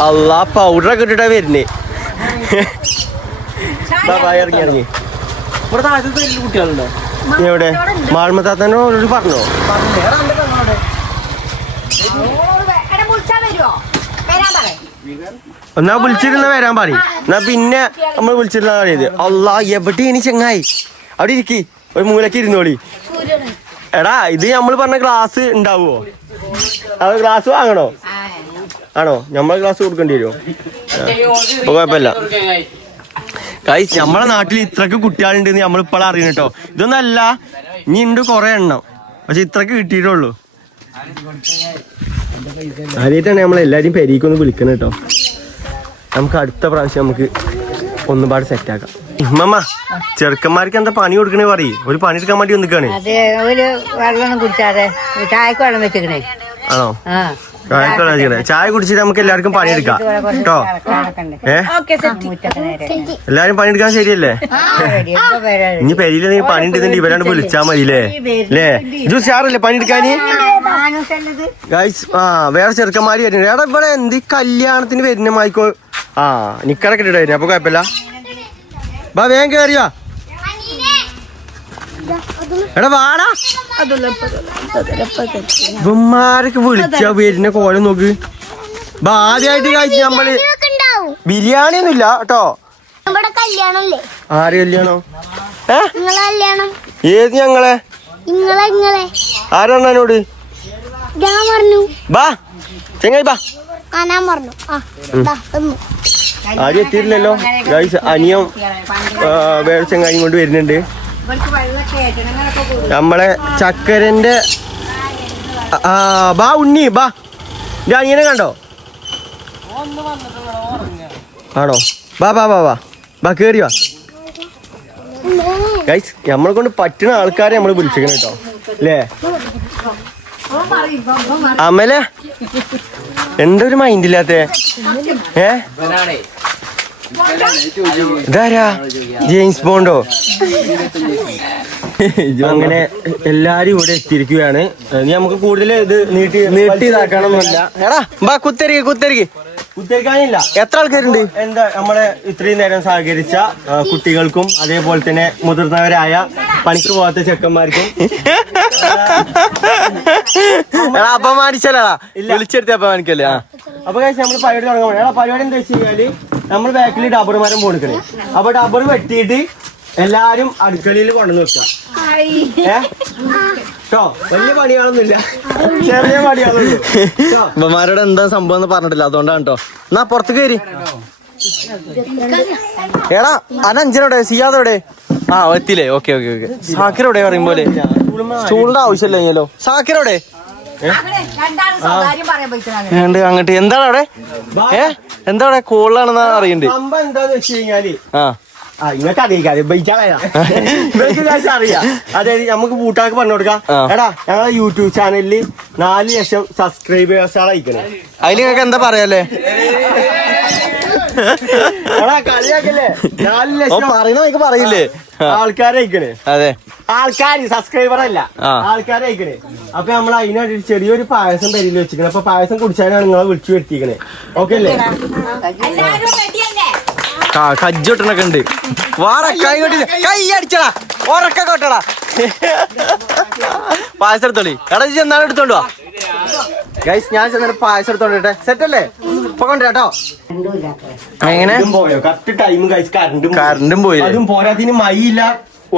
അല്ലാ പൗഡറൊക്കെ ഇട്ടിട്ടാ വരുന്നേ ഇറങ്ങി ഇറങ്ങി ഇവിടെ താഴത്തെ കുട്ടികളുണ്ടോ എവിടെ മാൾമത്താത്തനോട് പറഞ്ഞോ എന്നാ വിളിച്ചിരുന്ന വരാൻ പറയും എന്നാ പിന്നെ നമ്മൾ വിളിച്ചിരുന്ന പറയത് അല്ലാ എവിടെ ഇനി ചെങ്ങായി അവിടെ ഇരിക്കി ഒരു മൂലക്ക് ഇരുന്നോളി എടാ ഇത് നമ്മൾ പറഞ്ഞ ഗ്ലാസ് ഉണ്ടാവുമോ അത് ഗ്ലാസ് വാങ്ങണോ ആണോ നമ്മളെ ഗ്ലാസ് കൊടുക്കേണ്ടി വരുമോ അപ്പൊ കുഴപ്പമില്ല ഗൈസ് നമ്മളെ നാട്ടിൽ ഇത്രക്ക് കുട്ടികളുണ്ടെന്ന് നമ്മളിപ്പോൾ അറിയണം കേട്ടോ ഇതൊന്നല്ല ഇനി ഉണ്ട് കുറെ എണ്ണം പക്ഷെ ഇത്രക്ക് കിട്ടിയിട്ടുള്ളൂ ആദ്യമായിട്ടാണ് നമ്മളെല്ലാരും പെരീക്കൊന്ന് വിളിക്കണം കേട്ടോ നമുക്ക് അടുത്ത പ്രാവശ്യം നമുക്ക് ഒന്നുപാട് സെറ്റാക്കാം ഇമ്മമ്മ ചെറുക്കന്മാർക്ക് എന്താ പണി കൊടുക്കണേ പറയ് ഒരു പണി എടുക്കാൻ വേണ്ടി വന്നിക്കാണ് അതെ ഒരു വെള്ളം കുടിച്ചാതെ ചായക്ക് വെള്ളം വെച്ചിക്കണേ ആണോ ചായ കുടിച്ചിട്ട് നമുക്ക് എല്ലാവർക്കും പണിയെടുക്കാം കേട്ടോ എല്ലാരും പണിയെടുക്കാൻ ശരിയല്ലേ ഇനി പെരിയില് നീ പണി ഉണ്ടെങ്കിൽ ഇവരാണ്ട് വിളിച്ചാ മതില്ലേ അല്ലേ ഇത് ഉഷാറല്ലേ പണിയെടുക്കാന് ഗൈസ് ആ വേറെ ചെറുക്കന്മാര് വരുന്നു എടാ ഇവിടെ എന്ത് കല്യാണത്തിന് വരുന്ന മായിക്കോ ആ നിക്കറൊക്കെ ഇട്ടിട്ട് വരുന്നു അപ്പൊ കുഴപ്പമില്ല ബാ വേഗം കേറിയാ എടാ വാടാ ഇവന്മാരൊക്കെ വിളിച്ചാ വരുന്ന കോലം നോക്ക് ആദ്യമായിട്ട് കഴിച്ചു നമ്മള് ബിരിയാണി ഒന്നും ഇല്ല കേട്ടോ ആര് കല്യാണോ ഏത് ഞങ്ങളെ ആരാണോട് ബാ ചെങ്ങായി ബാ ആരും എത്തിയിട്ടില്ലല്ലോ ഗൈസ് അനിയം വേറെ ചെങ്ങായും കൊണ്ട് വരുന്നുണ്ട് നമ്മളെ ചക്കരന്റെ ബാ ഉണ്ണി ബാ ഇത് അനിയനെ കണ്ടോ ആണോ ബാ ബാ ബാ ബാ ബാ കേറി വാ ഗൈസ് നമ്മളെ കൊണ്ട് പറ്റുന്ന ആൾക്കാരെ നമ്മൾ വിളിച്ചിരിക്കണം കേട്ടോ അല്ലേ അമല എന്താ ഒരു മൈൻഡ് ഇല്ലാത്ത ഇതാരാ ജെയിംസ് ബോണ്ടോ അങ്ങനെ എല്ലാരും ഇവിടെ എത്തിയിരിക്കുകയാണ് ഇനി നമുക്ക് കൂടുതൽ ഇത് നീട്ടി ഇതാക്കണമെന്നില്ല എടാ ബാ കുത്തിരിക്കാനില്ല എത്ര ആൾക്കാരുണ്ട് എന്താ നമ്മളെ ഇത്രയും നേരം സഹകരിച്ച കുട്ടികൾക്കും അതേപോലെ തന്നെ മുതിർന്നവരായ പണിക്ക് പോകാത്ത ചെക്കന്മാർക്കും അപമാനിച്ചല്ലടാ വിളിച്ചെടുത്ത് അപമാനിക്കല്ലേ അപ്പൊ നമ്മൾ പരിപാടി തുടങ്ങാൻ പരിപാടി എന്താ വെച്ച് കഴിഞ്ഞാല് നമ്മൾ ബാക്കിൽ ഡബർ മരം പോണിക്കണേ അപ്പൊ ഡബർ വെട്ടിയിട്ട് എല്ലാരും അടുക്കളയിൽ കൊണ്ടുവന്ന് വെക്കാം കേട്ടോ വലിയ പണികളൊന്നുമില്ല ചെറിയ പണികളുള്ളൂ അമ്മമാരോട് എന്താ സംഭവം എന്ന് പറഞ്ഞിട്ടില്ല അതുകൊണ്ടാണ് കേട്ടോ എന്നാ പുറത്ത് കയറി എടാ അനഞ്ചനോടെ സിയാദോടെ ആ എത്തിയില്ലേ ഓക്കെ ഓക്കെ ഓക്കെ സാക്കിരോടെ പറയുമ്പോലെ ചൂടിന്റെ ആവശ്യമില്ല കഴിഞ്ഞല്ലോ സാക്കിരോടെ അങ്ങോട്ട് എന്താണ് അവിടെ എന്താ അവിടെ കോളിലാണെന്നാ അറിയണ്ട് എന്താന്ന് വെച്ച് കഴിഞ്ഞാല് ആ ഇങ്ങക്ക് അറിയാം അതായത് നമുക്ക് കൂട്ടാക്ക് പറഞ്ഞു കൊടുക്കാം എടാ ഞങ്ങളെ യൂട്യൂബ് ചാനലില് 4 ലക്ഷം സബ്സ്ക്രൈബേഴ്സാണ് അയക്കണേ അതിൽ നിങ്ങൾക്ക് എന്താ പറയാല്ലേ എടാ കളിയാക്കല്ലേ 4 ലക്ഷം പറയുന്ന പറയില്ലേ ആൾക്കാരെ അയക്കണേ അതെ ആൾക്കാര് സബ്സ്ക്രൈബർ അല്ല ആൾക്കാരെ അയക്കണേ അപ്പൊ നമ്മൾ അതിനായിട്ട് ചെറിയൊരു പായസം പെരിയിൽ വെച്ചിക്കണേ അപ്പൊ പായസം കുടിച്ചാലാണ് നിങ്ങളെ വിളിച്ചു വരുത്തിക്കണേ ഓക്കെ അല്ലേ കജ്ജൊട്ടനൊക്കെ ഉണ്ട് വാറ കൈ കൊട്ടില്ല കൈ അടിച്ചടാ ഉറക്ക കൊട്ടടാ പായസം എടുത്തോളി. എടാ ഇജ്ജ് എന്നാലും എടുത്തോണ്ട് വാ. ഗൈസ് ഞാൻ ചെന്നിട്ട് പായസം എടുത്തോണ്ടിട്ടെ. സെറ്റ് അല്ലേ? ഇപ്പൊ കൊണ്ടുവരാട്ടോ. എങ്ങനെ കറക്റ്റ് ടൈം കഴിച്ച് കറണ്ടും പോയി. അതും പോരാത്തിന് മയില്ല,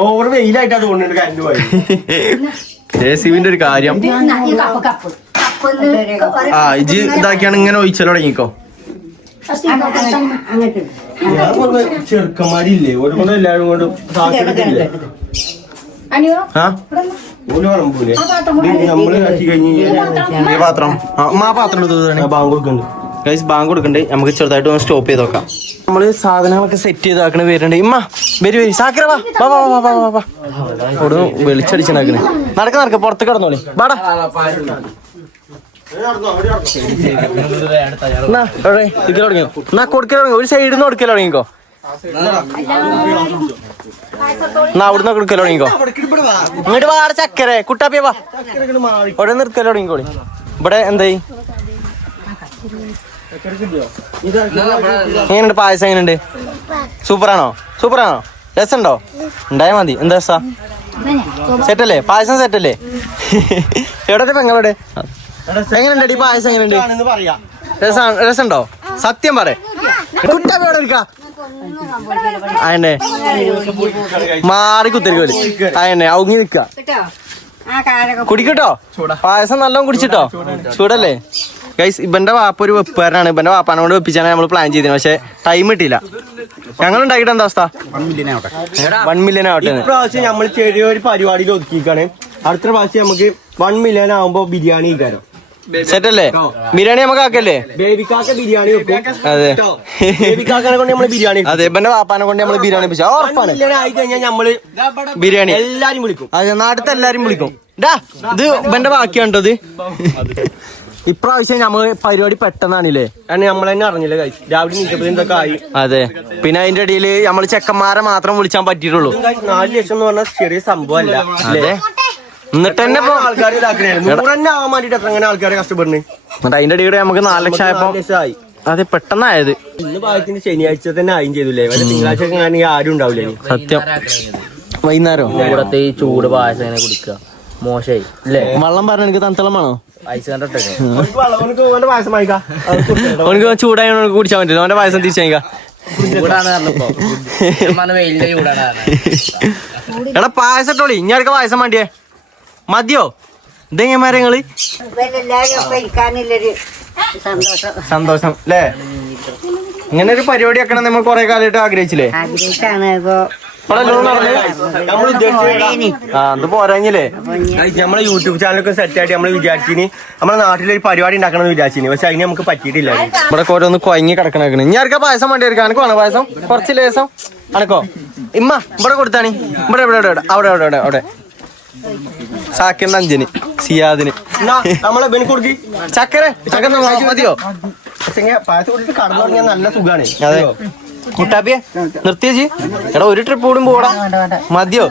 ഓവർ വെയിലായിട്ട് അത് കൊണ്ടുണ്ട് കറണ്ട് പോയി. ജെസിബിന്റെ ഒരു കാര്യം. ആ ഇജ് ഇതാക്കിയാണ് ഇങ്ങനെ ഒഴിച്ചാൽ തുടങ്ങിക്കോ. ചെറുക്കന്മാരില്ലേ ഒരു കൊണ്ട് എല്ലാവരും കൊണ്ട് സാധ്യതയില്ലേ ആ ഒരു വളമ്പൂലേ നമ്മള് ആക്കി കഴിഞ്ഞ് ഈ പാത്രം പാത്രം എടുത്തു ബാങ്ക് കൊടുക്കുന്നുണ്ട്. ഗൈസ് ബാങ്ക് കൊടുക്കണ്ടേ, നമുക്ക് ചെറുതായിട്ട് ഒന്ന് സ്റ്റോപ്പ് ചെയ്ത് നോക്കാം. നമ്മള് സാധനങ്ങളൊക്കെ സെറ്റ് ചെയ്താക്കണ വരുന്നുണ്ട്. ഇമ്മ വരി സാക്കര വാ വാ വാ വാ വാ വാ. അവിടെ വെളിച്ചടിച്ചാക്കണേ. നടക്ക പുറത്ത് കിടന്നോളി. വാടാ തുടങ്ങിയോ. എന്നാ കൊടുക്കൽ തുടങ്ങി. ഒരു സൈഡിൽ നിന്ന് കൊടുക്കൽ തുടങ്ങിക്കോ. എന്നാ അവിടുന്ന് കൊടുക്കൽ തുടങ്ങിക്കോ. ഇങ്ങോട്ട് വാട ചക്കരെ കുട്ടാപ്പിയ വാ. അവിടെ നിർക്കൽ തുടങ്ങിക്കോളി. ഇവിടെ എന്തായി എങ്ങനെയുണ്ട് പായസം? എങ്ങനെയുണ്ട്? സൂപ്പറാണോ? സൂപ്പറാണോ? രസമുണ്ടോ? ഉണ്ടായാ മതി. എന്താ രസാ? സെറ്റല്ലേ? പായസം സെറ്റല്ലേ? എവിടെ പെങ്ങളുടെ? എങ്ങനെയുണ്ട് പായസം? എങ്ങനെയുണ്ട്? രസമുണ്ടോ? സത്യം പറ. കുട്ടാപ്പി എവിടെ ഇരിക്കാ? അയന്നെ മാറി കുത്തിരിക്കോല്. അയന്നെ ഔങ്ങി നിക്ക. കുടിക്കട്ടോ പായസം നല്ലോണം കുടിച്ചിട്ടോ. ചൂടല്ലേ ഗൈസ്? ഇവന്റെ വാപ്പ ഒരു വെപ്പുകാരനാണ്. ഇവന്റെ വാപ്പാനെ കൊണ്ട് വെപ്പിച്ചാണ് നമ്മൾ പ്ലാൻ ചെയ്തത്. പക്ഷെ ടൈം കിട്ടിയില്ല. ഞങ്ങൾ ഉണ്ടാക്കിയിട്ട് എന്താ അവസ്ഥ? 1 മില്യൺ ആവട്ടെ. ഇപ്രാവശ്യം നമ്മൾ ചെറിയൊരു പരിപാടിയിൽ ഒതുക്കിക്കാണ്. അടുത്ത പ്രാവശ്യം നമുക്ക് 1 മില്യൺ ആവുമ്പോ ബിരിയാണി കഴിക്കാനോ. സെറ്റല്ലേ? ബിരിയാണി നമുക്ക് ആക്കല്ലേ? ബേബിക്കാക്ക ബിരിയാണി വെക്കും. അതെ ബേബിക്കാക്കനെ കൊണ്ട് നമ്മള് ബിരിയാണി. അതെ ഇവന്റെ വാപ്പാനെ കൊണ്ട് നമ്മള് ബിരിയാണി വെച്ചാൽ ഉറപ്പാണ്. ആയി കഴിഞ്ഞാൽ നമ്മള് ബിരിയാണി എല്ലാരും വിളിക്കും. അതെ നാട്ടിലത്തെ എല്ലാരും വിളിക്കും. ഇത് ഇവന്റെ ബാക്കിയാണ്ടത്. ഇപ്രാവശ്യം നമ്മള് പരിപാടി പെട്ടെന്നാണില്ലേ? കാരണം നമ്മൾ തന്നെ അറിഞ്ഞില്ല കഴിച്ചു. രാവിലെ നീക്കപ്പോ ആയി. അതെ പിന്നെ അതിന്റെ ഇടയിൽ നമ്മള് ചെക്കന്മാരെ മാത്രം വിളിച്ചാൻ പറ്റിയിട്ടുള്ളൂ. 4 ലക്ഷം എന്ന് പറഞ്ഞാൽ ചെറിയ സംഭവം അല്ല. അതെ എന്നിട്ട് തന്നെ ആൾക്കാർ ഇതാക്കണേ ആവാൻ വേണ്ടിട്ട് എത്ര അങ്ങനെ ആൾക്കാരെ കഷ്ടപ്പെടുന്നു. എന്നിട്ട് അതിന്റെ ഇടയിൽ നമുക്ക് 4 ലക്ഷം ആയപ്പോ ആയി. അതെ പെട്ടെന്നായത്. ഇന്ന് ഭാഗത്തിന് ശനിയാഴ്ച തന്നെ ആയും ചെയ്തില്ലേ? വല്ല തിങ്കളാഴ്ച ആണെങ്കിൽ ആരും ഉണ്ടാവില്ലേ? സത്യം. വൈകുന്നേരം ഇവിടത്തെ ഈ ചൂട് പായസം ഇങ്ങനെ കുടിക്കുക മോശമായി അല്ലേ? വെള്ളം പറഞ്ഞ എനിക്ക് തണുത്തളം വേണോ? ഐസ് കണ്ടിട്ടേ പായസം വാങ്ങിക്കാം. അവനക്ക് ചൂടായി കുടിച്ചാൽ പറ്റില്ല. അവന്റെ പായസം തിരിച്ചയക്കാം. ചൂടാണ് പറഞ്ഞപ്പോ വെയിലിന്റെ ചൂടാണ്. എടാ പായസം ഇട്ടോളി. ഇനി ആർക്കാ പായസം വേണ്ടിയേ? മതിയോ? ഇതെങ്ങന്മാരെ നിങ്ങള്? സന്തോഷം അല്ലേ? ഇങ്ങനെ ഒരു പരിപാടി ആക്കണം നമ്മൾ കൊറേ കാലമായിട്ട് ആഗ്രഹിച്ചില്ലേ? അത് പോരാഞ്ഞില്ലേ? നമ്മളെ യൂട്യൂബ് ചാനലൊക്കെ സെറ്റ് ആയിട്ട് നമ്മള് വിചാരിച്ചിന് നമ്മളെ നാട്ടിലൊരു പരിപാടി ഉണ്ടാക്കണം എന്ന് വിചാരിച്ചിന്. പക്ഷെ അതിന് നമുക്ക് പറ്റിയിട്ടില്ല. ഇവിടെ ഓരോന്ന് കൊയങ്ങി കിടക്കണേക്കണ്. ഇനി ആർക്കാ പായസം വേണ്ടി എടുക്കാം? അനക്ക് വേണോ പായസം? കുറച്ച് ലേസം അനക്കോ? ഇമ്മ ഇവിടെ കൊടുത്താണി. ഇവിടെ ഇവിടെ ഇവിടെ അവിടെ അവിടെ അവിടെ അവിടെ സാക്കിന്റെ 5-ന് സിയാദിന് നമ്മളെ ബെൻ കൊടുക്കി ചക്കര ചക്കര മതിയോ? പായസം കൊടുത്തിട്ട് കടന്നു തുടങ്ങിയാൽ നല്ല സുഖാണ്. അതെ മുട്ടാപ്പിയെ നിർത്തിയേച്ചി. എടാ ഒരു ട്രിപ്പ് കൂടും പോടാ. മതിയോ?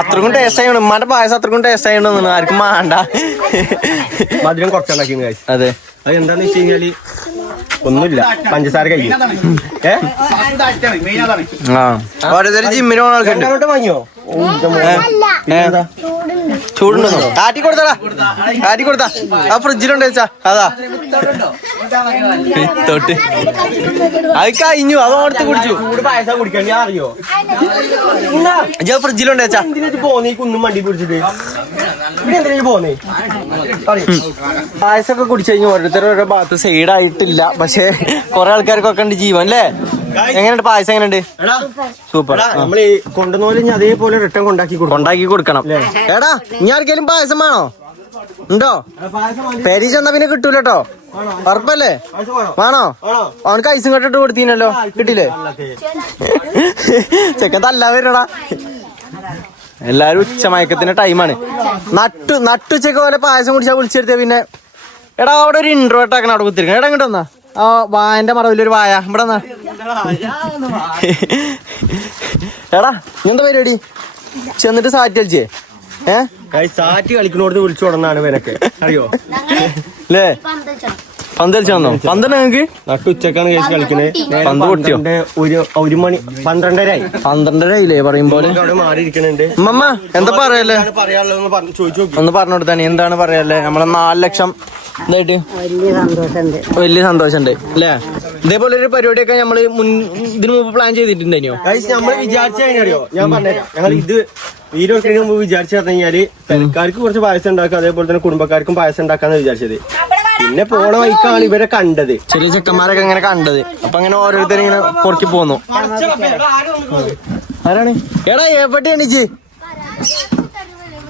അത്രക്കും ടേസ്റ്റ് ആയി. ഉമ്മാന്റെ പായസം അത്രക്കും ടേസ്റ്റ് ആയിട്ടൊന്നും ആർക്കും വേണ്ട. മധുരം കുറച്ചുണ്ടാക്കി. അതെ അത് എന്താന്ന് വെച്ച് കഴിഞ്ഞാല് ഒന്നുമില്ല, പഞ്ചസാര കഴിയും. ഓരോരുത്തർ ജിമ്മിന് പോണ ആൾക്കാരുണ്ട്. വാങ്ങിയോ? ചൂടുണ്ടോ? കാറ്റി കൊടുത്തടാ. കാറ്റി കൊടുത്താ ആ ഫ്രിഡ്ജിലുണ്ട് വെച്ചാ. അതാ തൊട്ട് അത് കഴിഞ്ഞു. അത് ഓർത്ത് കുടിച്ചു. പായസം കുടിക്കാൻ ഞാൻ അറിയോ? ഫ്രിഡ്ജിലുണ്ട് വെച്ചാ. പോന്നേ കുന്നും വണ്ടി പിടിച്ചിട്ട് പോന്നേ. പായസമൊക്കെ കുടിച്ചു കഴിഞ്ഞു. ഓരോരുത്തരും ഓരോ ഭാഗത്ത് സൈഡായിട്ടില്ല. പക്ഷെ കൊറേ ആൾക്കാർക്കൊക്കെ ഉണ്ട് ജീവൻ അല്ലേ? എങ്ങനെയുണ്ട് പായസം? എങ്ങനെയുണ്ട്? സൂപ്പർ. നമ്മള് കൊണ്ടുവന്നോലെ അതേപോലെ റിട്ടേൺ കൊണ്ടാക്കി കൊടുക്കണം. എടാ ഇനി ആർക്കെങ്കിലും പായസം വേണോ? ഉണ്ടോ? പേരി ചെന്നാ പിന്നെ കിട്ടൂലട്ടോ. ഉറപ്പല്ലേ? വേണോ? അവനക്ക് ഐസും കെട്ടിട്ട് കൊടുത്തീനല്ലോ. കിട്ടില്ലേ? ചെക്കൻ തല്ലാ വരണടാ. എല്ലാരും ഉച്ചമയക്കത്തിന്റെ ടൈമാണ്. നട്ടുച്ചക്ക് പോലെ പായസം കുടിച്ചാൽ വിളിച്ചെടുത്ത പിന്നെ എടാ അവിടെ ഒരു ഇൻട്രോട്ട് ആക്കണം. അവിടെ കുത്തിരിക്കണം. എടാ ഇങ്ങോട്ട് വന്നാ. ആ വായന്റെ മറവിലൊരു വായ ഇവിടെ വന്നാ. എടാ എന്താ പരിപാടി? ചെന്നിട്ട് സാറ്റ് കളിച്ചേ? സാറ്റ് കളിക്കുന്നോടത്ത് വിളിച്ചു തുടങ്ങാണ് ഇവനൊക്കെ അറിയോ? അല്ലേ? പന്ത് കളിച്ചു വന്നോ? പന്താണ് നിങ്ങക്ക് നട്ടുച്ചക്കാണ് കേസ് കളിക്കുന്നത്. പന്ത് പൊട്ടിയോ? ഒരു മണി 12:30 12:30 പറയും പോലെ അവിടെ മാറിയിരിക്കണുണ്ട്. മമ്മ എന്താ പറയല്ലേ? പറയാനുള്ളതെന്ന് ചോദിച്ചു നോക്കി. ഒന്ന് പറഞ്ഞു കൊടുത്താണി എന്താണ് പറയല്ലേ? നമ്മളെ 4 ലക്ഷം ഇതായിട്ട് വലിയ സന്തോഷമുണ്ട്. വലിയ സന്തോഷമുണ്ട് അല്ലേ? ഇതേപോലെ ഒരു പരിപാടിയൊക്കെ നമ്മള് ഇതിനു മുമ്പ് പ്ലാൻ ചെയ്തിട്ടുണ്ടോ? നമ്മൾ വിചാരിച്ചറിയോ ഞാൻ പറഞ്ഞുതരാം. ഞങ്ങൾ ഇത് വീഡിയോക്കിന് മുമ്പ് വിചാരിച്ചു പറഞ്ഞു കഴിഞ്ഞാല് പെരക്കാർക്ക് കുറച്ച് പായസം ഉണ്ടാക്കുക, അതേപോലെ തന്നെ കുടുംബക്കാർക്കും പായസം ഉണ്ടാക്കാന്ന് വിചാരിച്ചത്. പിന്നെ പോണ വഴിക്കാണ് ഇവരെ കണ്ടത്, ചില ചെക്കന്മാരൊക്കെ ഇങ്ങനെ കണ്ടത്. അപ്പൊ അങ്ങനെ ഓരോരുത്തരും ഇങ്ങനെ പൊറുക്കി പോന്നു. ആരാണ്? എടാ എവിടെ എണീച്ച്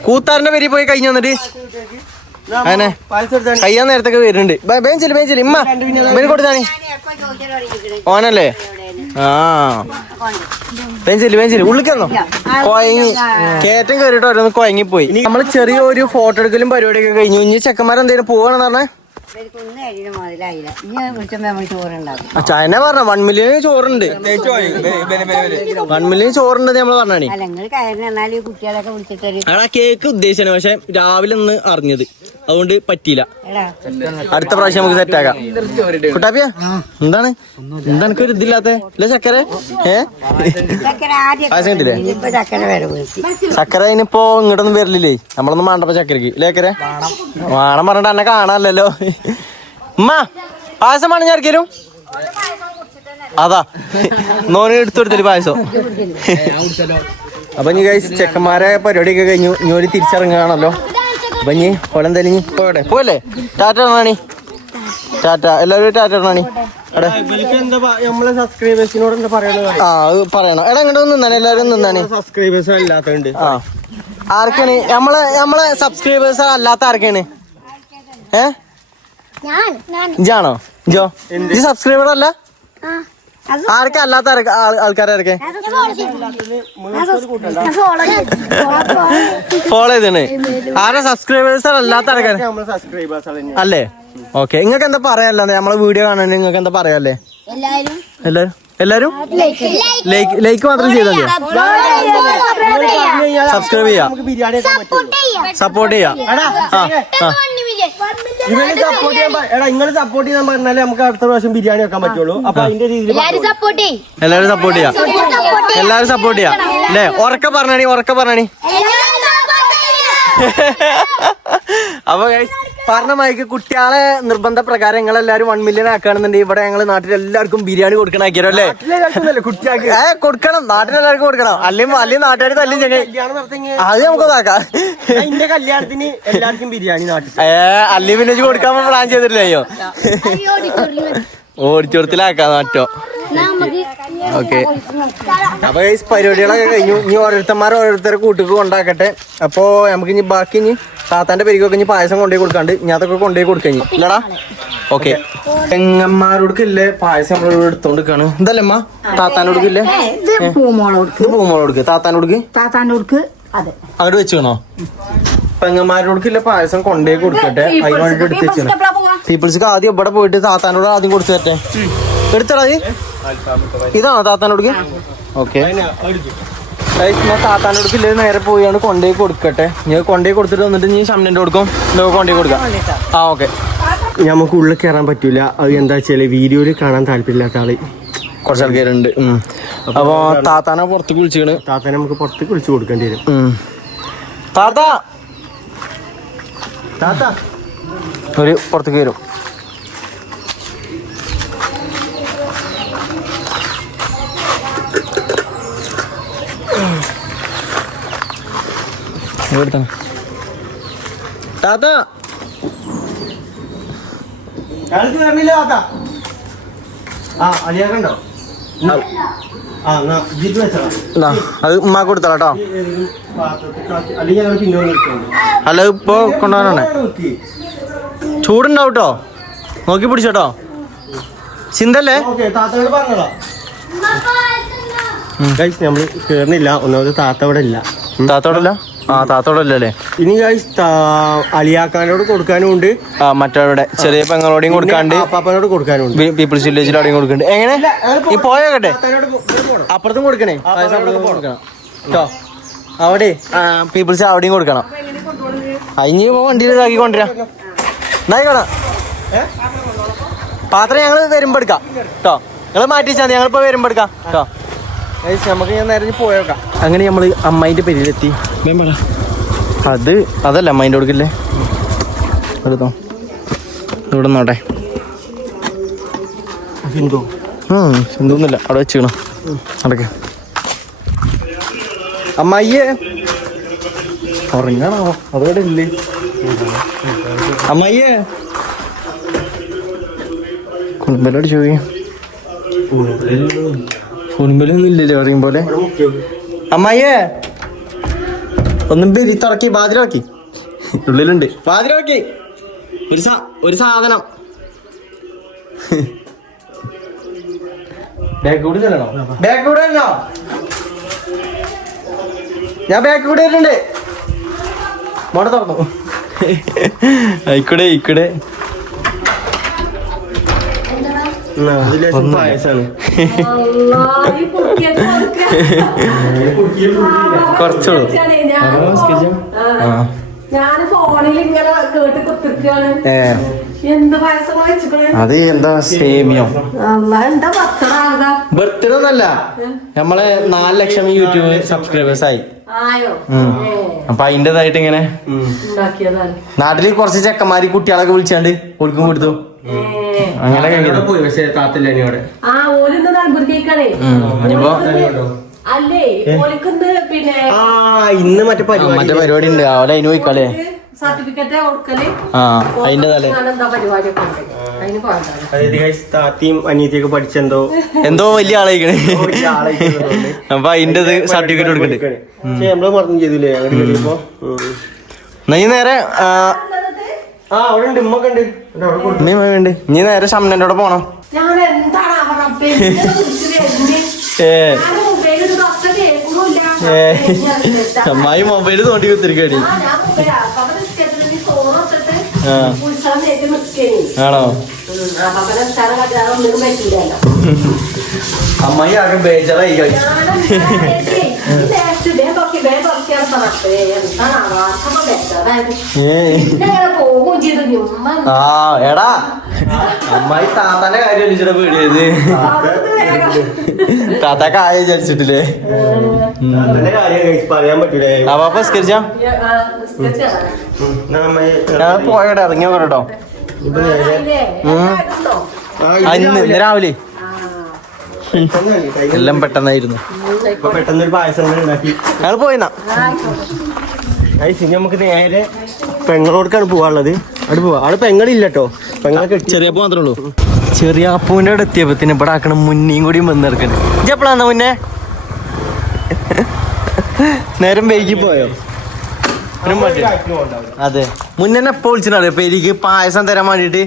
കൂത്താറിന്റെ പേരിൽ പോയി കഴിഞ്ഞു വന്നിട്ട് അങ്ങനെ കയ്യാൻ നേരത്തൊക്കെ വരുന്നുണ്ട്. ബേഞ്ചില് ഇമ്മ ഇവന് കൊടുത്താണ് ഓനല്ലേ? ആ ബേഞ്ചില് ഉള്ളിക്കന്നോ കൊയങ്ങി കേറ്റം കയറിയിട്ട് ഓരോന്ന് കൊയങ്ങിപ്പോയി. നമ്മള് ചെറിയൊരു ഫോട്ടോ എടുക്കലും പരിപാടിയൊക്കെ കഴിഞ്ഞു. ഇനി ചെക്കന്മാരെന്തേലും പോവാണെന്ന് പറഞ്ഞേ ചൈന പറഞ്ഞ 1 മില്യൺ ചോറുണ്ട്. 1 മില്യൺ ചോറുണ്ട് നമ്മള് പറഞ്ഞാണി. ആ കേക്ക് ഉദ്ദേശിച്ചാണ്, പക്ഷെ രാവിലെ ഒന്ന് അറിഞ്ഞത്, അതുകൊണ്ട് പറ്റിയില്ല. അടുത്ത പ്രാവശ്യം നമുക്ക് സെറ്റ് ആക്കാം. കുട്ടാപ്പിയ എന്താണ് ഒരു ഇതില്ലാത്ത ചക്കര? പായസം കിട്ടില്ലേ? ചക്കര അതിനിപ്പോ ഇങ്ങോട്ടൊന്നും വരില്ലേ? നമ്മളൊന്നും വേണ്ടപ്പോ ചക്കരക്ക് ലേക്കരെ വേണം പറഞ്ഞിട്ട് എന്നെ കാണാനല്ലോ. ഉമ്മ പായസം വേണം ഞാർക്കേലും. അതാ നോന് എടുത്തു കൊടുത്തല് പായസം. അപ്പൊ ഇനി കഴിച്ച് ചെക്കന്മാരെ പരിപാടിയൊക്കെ കഴിഞ്ഞു. ഇനി ഒരു തിരിച്ചിറങ്ങുകയാണല്ലോ. അപ്പൊ ഇനി എന്തായാലും ഇനി പോയടെ പോയല്ലേ? ടാറ്റ ഇറങ്ങാണി. ടാറ്റ എല്ലാവരും ടാറ്റ ഇറങ്ങാണി. നമ്മളെ സബ്സ്ക്രൈബേഴ്സിനോട് എന്താ പറയുന്നത്? ആ അത് പറയണം. എടാ ഇങ്ങോട്ട് നിന്നാണ് എല്ലാവരും നിന്നാണ്. സബ്സ്ക്രൈബേഴ്സ് ഇല്ലാത്തതുണ്ട്. ആ ആർക്കാണ് നമ്മളെ സബ്സ്ക്രൈബേഴ്സ് അല്ലാത്ത ആർക്കാണ്? ഇജാണോ? ജോ ഈ സബ്സ്ക്രൈബർ അല്ല? ആർക്കാ അല്ലാത്ത ആൾക്കാരൊക്കെ ഫോളോ ചെയ്താണ്? ആരാ സബ്സ്ക്രൈബേഴ്സ് അല്ലാത്ത ആൾക്കാർ അല്ലേ? ഓക്കെ. നിങ്ങൾക്ക് എന്താ പറയാല്ലേ? നമ്മളെ വീഡിയോ കാണാൻ നിങ്ങൾക്ക് എന്താ പറയാല്ലേ? എല്ലാരും ലൈക്ക് മാത്രം ചെയ്താൽ മതിയോ? സബ്സ്ക്രൈബ് ചെയ്യാം, സപ്പോർട്ട് ചെയ്യാം. ഇവരെ സപ്പോർട്ട് ചെയ്യാൻ നിങ്ങൾ സപ്പോർട്ട് ചെയ്യാൻ പറഞ്ഞാലേ നമുക്ക് അടുത്ത പ്രാവശ്യം ബിരിയാണി വെക്കാൻ പറ്റുള്ളൂ. അപ്പൊ അതിന്റെ രീതിയിൽ എല്ലാരും സപ്പോർട്ട് ചെയ്യാം അല്ലേ? ഉറക്കെ പറഞ്ഞാണി. അപ്പൊ പറഞ്ഞ മൈക്ക് കുട്ടികളെ നിർബന്ധ പ്രകാരം ഞങ്ങൾ എല്ലാവരും 1 മില്യൺ ആക്കുകയാണെന്നുണ്ടെങ്കിൽ ഇവിടെ ഞങ്ങൾ നാട്ടിൽ എല്ലാവർക്കും ബിരിയാണി കൊടുക്കണം ആക്കിയാലോ അല്ലേ? കുട്ടികൾക്ക് കൊടുക്കണം, നാട്ടിലെല്ലാവർക്കും കൊടുക്കണം. അല്ലെങ്കിൽ നാട്ടുകാർ തല്ലും ചെങ്ങ അത് നമുക്ക് നോക്കാം. എന്റെ കല്യാണത്തിന് എല്ലാവർക്കും ബിരിയാണി നാട്ടിൽ അല്ലെങ്കിൽ പിന്നെ കൊടുക്കാൻ പ്ലാൻ ചെയ്തിട്ടില്ല. അയ്യോ ഓടിച്ചോടത്തിലാക്കാം നാട്ടോ. ഓക്കെ. അപ്പൊ ഈ പരിപാടികളൊക്കെ കഴിഞ്ഞു. ഇനി ഓരോരുത്തരെ കൂട്ടുക്ക് കൊണ്ടാക്കട്ടെ. അപ്പൊ നമുക്ക് ഇനി ബാക്കി ഇനി താത്താന്റെ പെരിക്കൊക്കെ ഇനി പായസം കൊണ്ടുപോയി കൊടുക്കാണ്ട് ഞാൻ അതൊക്കെ കൊണ്ടുപോയി കൊടുക്കഞ്ഞി ഇല്ലടാ. ഓക്കെ. പെങ്ങന്മാരോടക്കില്ലേ പായസം നമ്മളിവിടെ എടുത്തോണ്ടിരിക്കാണ്. ഇതല്ലമ്മ താത്താനോടക്കില്ലേ? പൂമോളോടുക്ക് താത്താനോടക്ക് അങ്ങോട്ട് വെച്ചോ. പെങ്ങന്മാരോടക്കില്ല പായസം കൊണ്ടുപോയി കൊടുക്കട്ടെ. അതിന് വേണ്ടിട്ട് എടുത്ത് വെച്ചാണ്. പീപ്പിൾസ്ക്ക് ആദ്യം ഇവിടെ പോയിട്ട് താത്താനോട് ആദ്യം കൊടുത്തു തരട്ടെ. എടുത്തടാ ഇതാണോ താത്താനോടക്ക്? ഓക്കെ. താത്താനോടക്കില്ല നേരെ പോയാണ് കൊണ്ടുപോയി കൊടുക്കട്ടെ. ഞാൻ കൊണ്ടുപോയി കൊടുത്തിട്ട് വന്നിട്ട് നീ ഷംനന്റെ കൊടുക്കും കൊണ്ടുപോയി കൊടുക്കാം. ആ ഓക്കെ. നമുക്ക് ഉള്ളിൽ കയറാൻ പറ്റൂല. അത് എന്താ വെച്ചാല് വീഡിയോയിൽ കാണാൻ താല്പര്യമില്ലാത്ത ആള് കുറച്ച് ആൾക്കാരുണ്ട്. അപ്പൊ താത്താനെ പുറത്തേക്ക് വിളിച്ചാണ്. താത്താനെ നമുക്ക് പുറത്തേക്ക് വിളിച്ചു കൊടുക്കേണ്ടി വരും. താത്ത ഒരു പുറത്തേക്ക് വരും. താത്ത വരണില്ല താത്ത. ആ അലിയാക്കണ്ടോ? അത് ഉമ്മ കൊടുത്തോ കേട്ടോ. അല്ല ഇപ്പൊ കൊണ്ടുപോകാനാണ്. ചൂടുണ്ടാവും കേട്ടോ, നോക്കി പിടിച്ചോട്ടോ. ചിന്തല്ലേ? നമ്മള് കേറുന്നില്ല. ഒന്നാമത് താത്ത ഇവിടെ ഇല്ല. താത്തോടല്ല? ആ താത്തോടല്ലേ? ഇനി അലിയാക്കാനോട് കൊടുക്കാനും ഉണ്ട്. ആ മറ്റവരുടെ ചെറിയ പെങ്ങളോടെയും കൊടുക്കാണ്ട് പാപ്പാനോട് കൊടുക്കാനും ഉണ്ട്. പീപ്പിൾസ് വില്ലേജിൽ അവിടെയും കൊടുക്കുന്നുണ്ട്. എങ്ങനെ ഈ പോയോട്ടെ അപ്പുറത്തും കൊടുക്കണേ കൊടുക്കണം കേട്ടോ. അവിടെ പീപ്പിൾസ് അവിടെയും കൊടുക്കണം. അതിന് വണ്ടിയിൽ ഇതാക്കി കൊണ്ടുവരാം. എന്നായിക്കോട്ടെ. പാത്രം ഞങ്ങൾ വരുമ്പോ എടുക്കാം കേട്ടോ. നിങ്ങൾ മാറ്റി വെച്ചാൽ ഞങ്ങളിപ്പോ വരുമ്പോ എടുക്കാം കേട്ടോ. നമുക്ക് ഞാൻ നേരെ പോയേക്കാം. അങ്ങനെ നമ്മള് അമ്മായിന്റെ പെരിയിലെത്തി. അതല്ല അമ്മായിന്റെ കൊടുക്കില്ലേ എടുത്തോ. ഇവിടെ നോട്ടെ. സിന്ധുന്നില്ല അവിടെ വെച്ചിക്കണോ നടക്ക. അമ്മായിയെ ഉറങ്ങാണോ അതോടെ ഇല്ലേ അമ്മായിയെ കുടുംബലോട് ചോദിക്കും. കുടുംബലൊന്നും ഇല്ലല്ലേ പറയും പോലെ. അമ്മായിയെ ഒന്നും പേര് തുറക്കി ബാതിരാക്കി ഉള്ളിലുണ്ട് ബാതിരാക്കി ഒരു സാധനം. ബാക്ക് കൂടി ചെല്ലണോ? ബാക്ക് കൂടെ അല്ലോ ഞാൻ ബാക്ക് കൂടെ വരുന്നുണ്ട്. മോട തുറന്നു ആയിക്കൂടെ ഇക്കൂടെ പായസാണ്. കുറച്ചോളൂ. ഞാൻ ഫോണിൽ ഇങ്ങനെ കേട്ട് കുത്തിരിക്കാണ്. എന്ത് പായസം വെച്ചിക്കണേ? അത് എന്താ സേമിയോ എന്താ പത്രാ ബർത്ത്ഡേ ഒന്നല്ല. നമ്മളെ 4 ലക്ഷം യൂട്യൂബ് സബ്സ്ക്രൈബേഴ്സ് ആയി. ആയോ? അപ്പൊ അതിന്റേതായിട്ട് ഇങ്ങനെ ഉണ്ടാക്കിയതാണ്. നാട്ടില് കുറച്ച് ചെക്കന്മാര് കുട്ടികളൊക്കെ വിളിച്ചാണ്ട് ഓൽക്കും കൊടുത്തു. അങ്ങനെ പോയി പക്ഷേ താത്തില്ല അവിടെ. ആ ഓലിന്ന് നൽകുന്നേക്കാണേ. ഇനിയിപ്പോ അല്ലേ ഓലിക്കുന്ന് പിന്നെ ഇന്ന് മറ്റേ മറ്റേ പരിപാടി ഉണ്ട് അവിടെ അതിന് പോയിക്കാളേ. സർട്ടിഫിക്കറ്റ് കൊടുക്കല്. ആ അതിന്റെ തലേ എന്താ പരിപാടിയൊക്കെ ഉണ്ട്. അതിന് പോകണ്ടാണ്. അതായത് താത്തിയും അനിയത്തിയൊക്കെ പഠിച്ചെന്തോ എന്തോ വലിയ ആളായിക്കണേ. അപ്പൊ അതിന്റെ സർട്ടിഫിക്കറ്റ് കൊടുക്കണ്ടേ. നമ്മള് മറന്നു ചെയ്തില്ലേ അങ്ങനെ കഴിയുമ്പോ. നീ നേരെ അവിടെ ഉണ്ട് ഉമ്മൊക്കെ ഉണ്ട് വേണ്ട നീ നേരെ ഷംനന്റെ കൂടെ പോണം. ഞാൻ എന്താണ് അവരുടെ അമ്മായി മൊബൈല് തോണ്ടി കുത്തിരിക്കടി. ആണോ? അമ്മായി ആകെ ബേജാറായി ആ എടാ അമ്മായി താത്താന്റെ കാര്യം വിളിച്ചിട്ട് പേടിയത്. താത്താക്ക് ആയ വിചാരിച്ചിട്ടില്ലേ? പറയാൻ പറ്റൂലേ. അപ്പൊ സ്കരിച്ചാ ഞാൻ പോയടെ ഇറങ്ങിയോ കേട്ടോ. ഇന്ന് രാവിലെ എല്ലാം പെട്ടെന്നായിരുന്നു. പെട്ടെന്നൊരു പായസം ഉണ്ടാക്കി ഞങ്ങൾ പോയിന്നാ. ഇനി നമുക്ക് നേരെ പെങ്ങളോടക്കാണ് പോവാനുള്ളത്. അവിടെ പോവാ. അവിടെ പെങ്ങളില്ലട്ടോ. പെങ്ങളൊക്കെ ചെറിയ അപ്പു മാത്രമേ ഉള്ളൂ. ചെറിയ അപ്പൂന്റെ അവിടെ എത്തിയപ്പത്തിന് ഇവിടെ ആക്കണം മുന്നേയും കൂടി വന്നെടുക്കണേ. ഇജെപ്പോഴാന്നാ മുന്നേ നേരം വൈകി പോയോ? അതെ മുന്നേ എപ്പോ വിളിച്ചിട്ടറിയോ പേരിക്ക് പായസം തരാൻ വേണ്ടിട്ട്.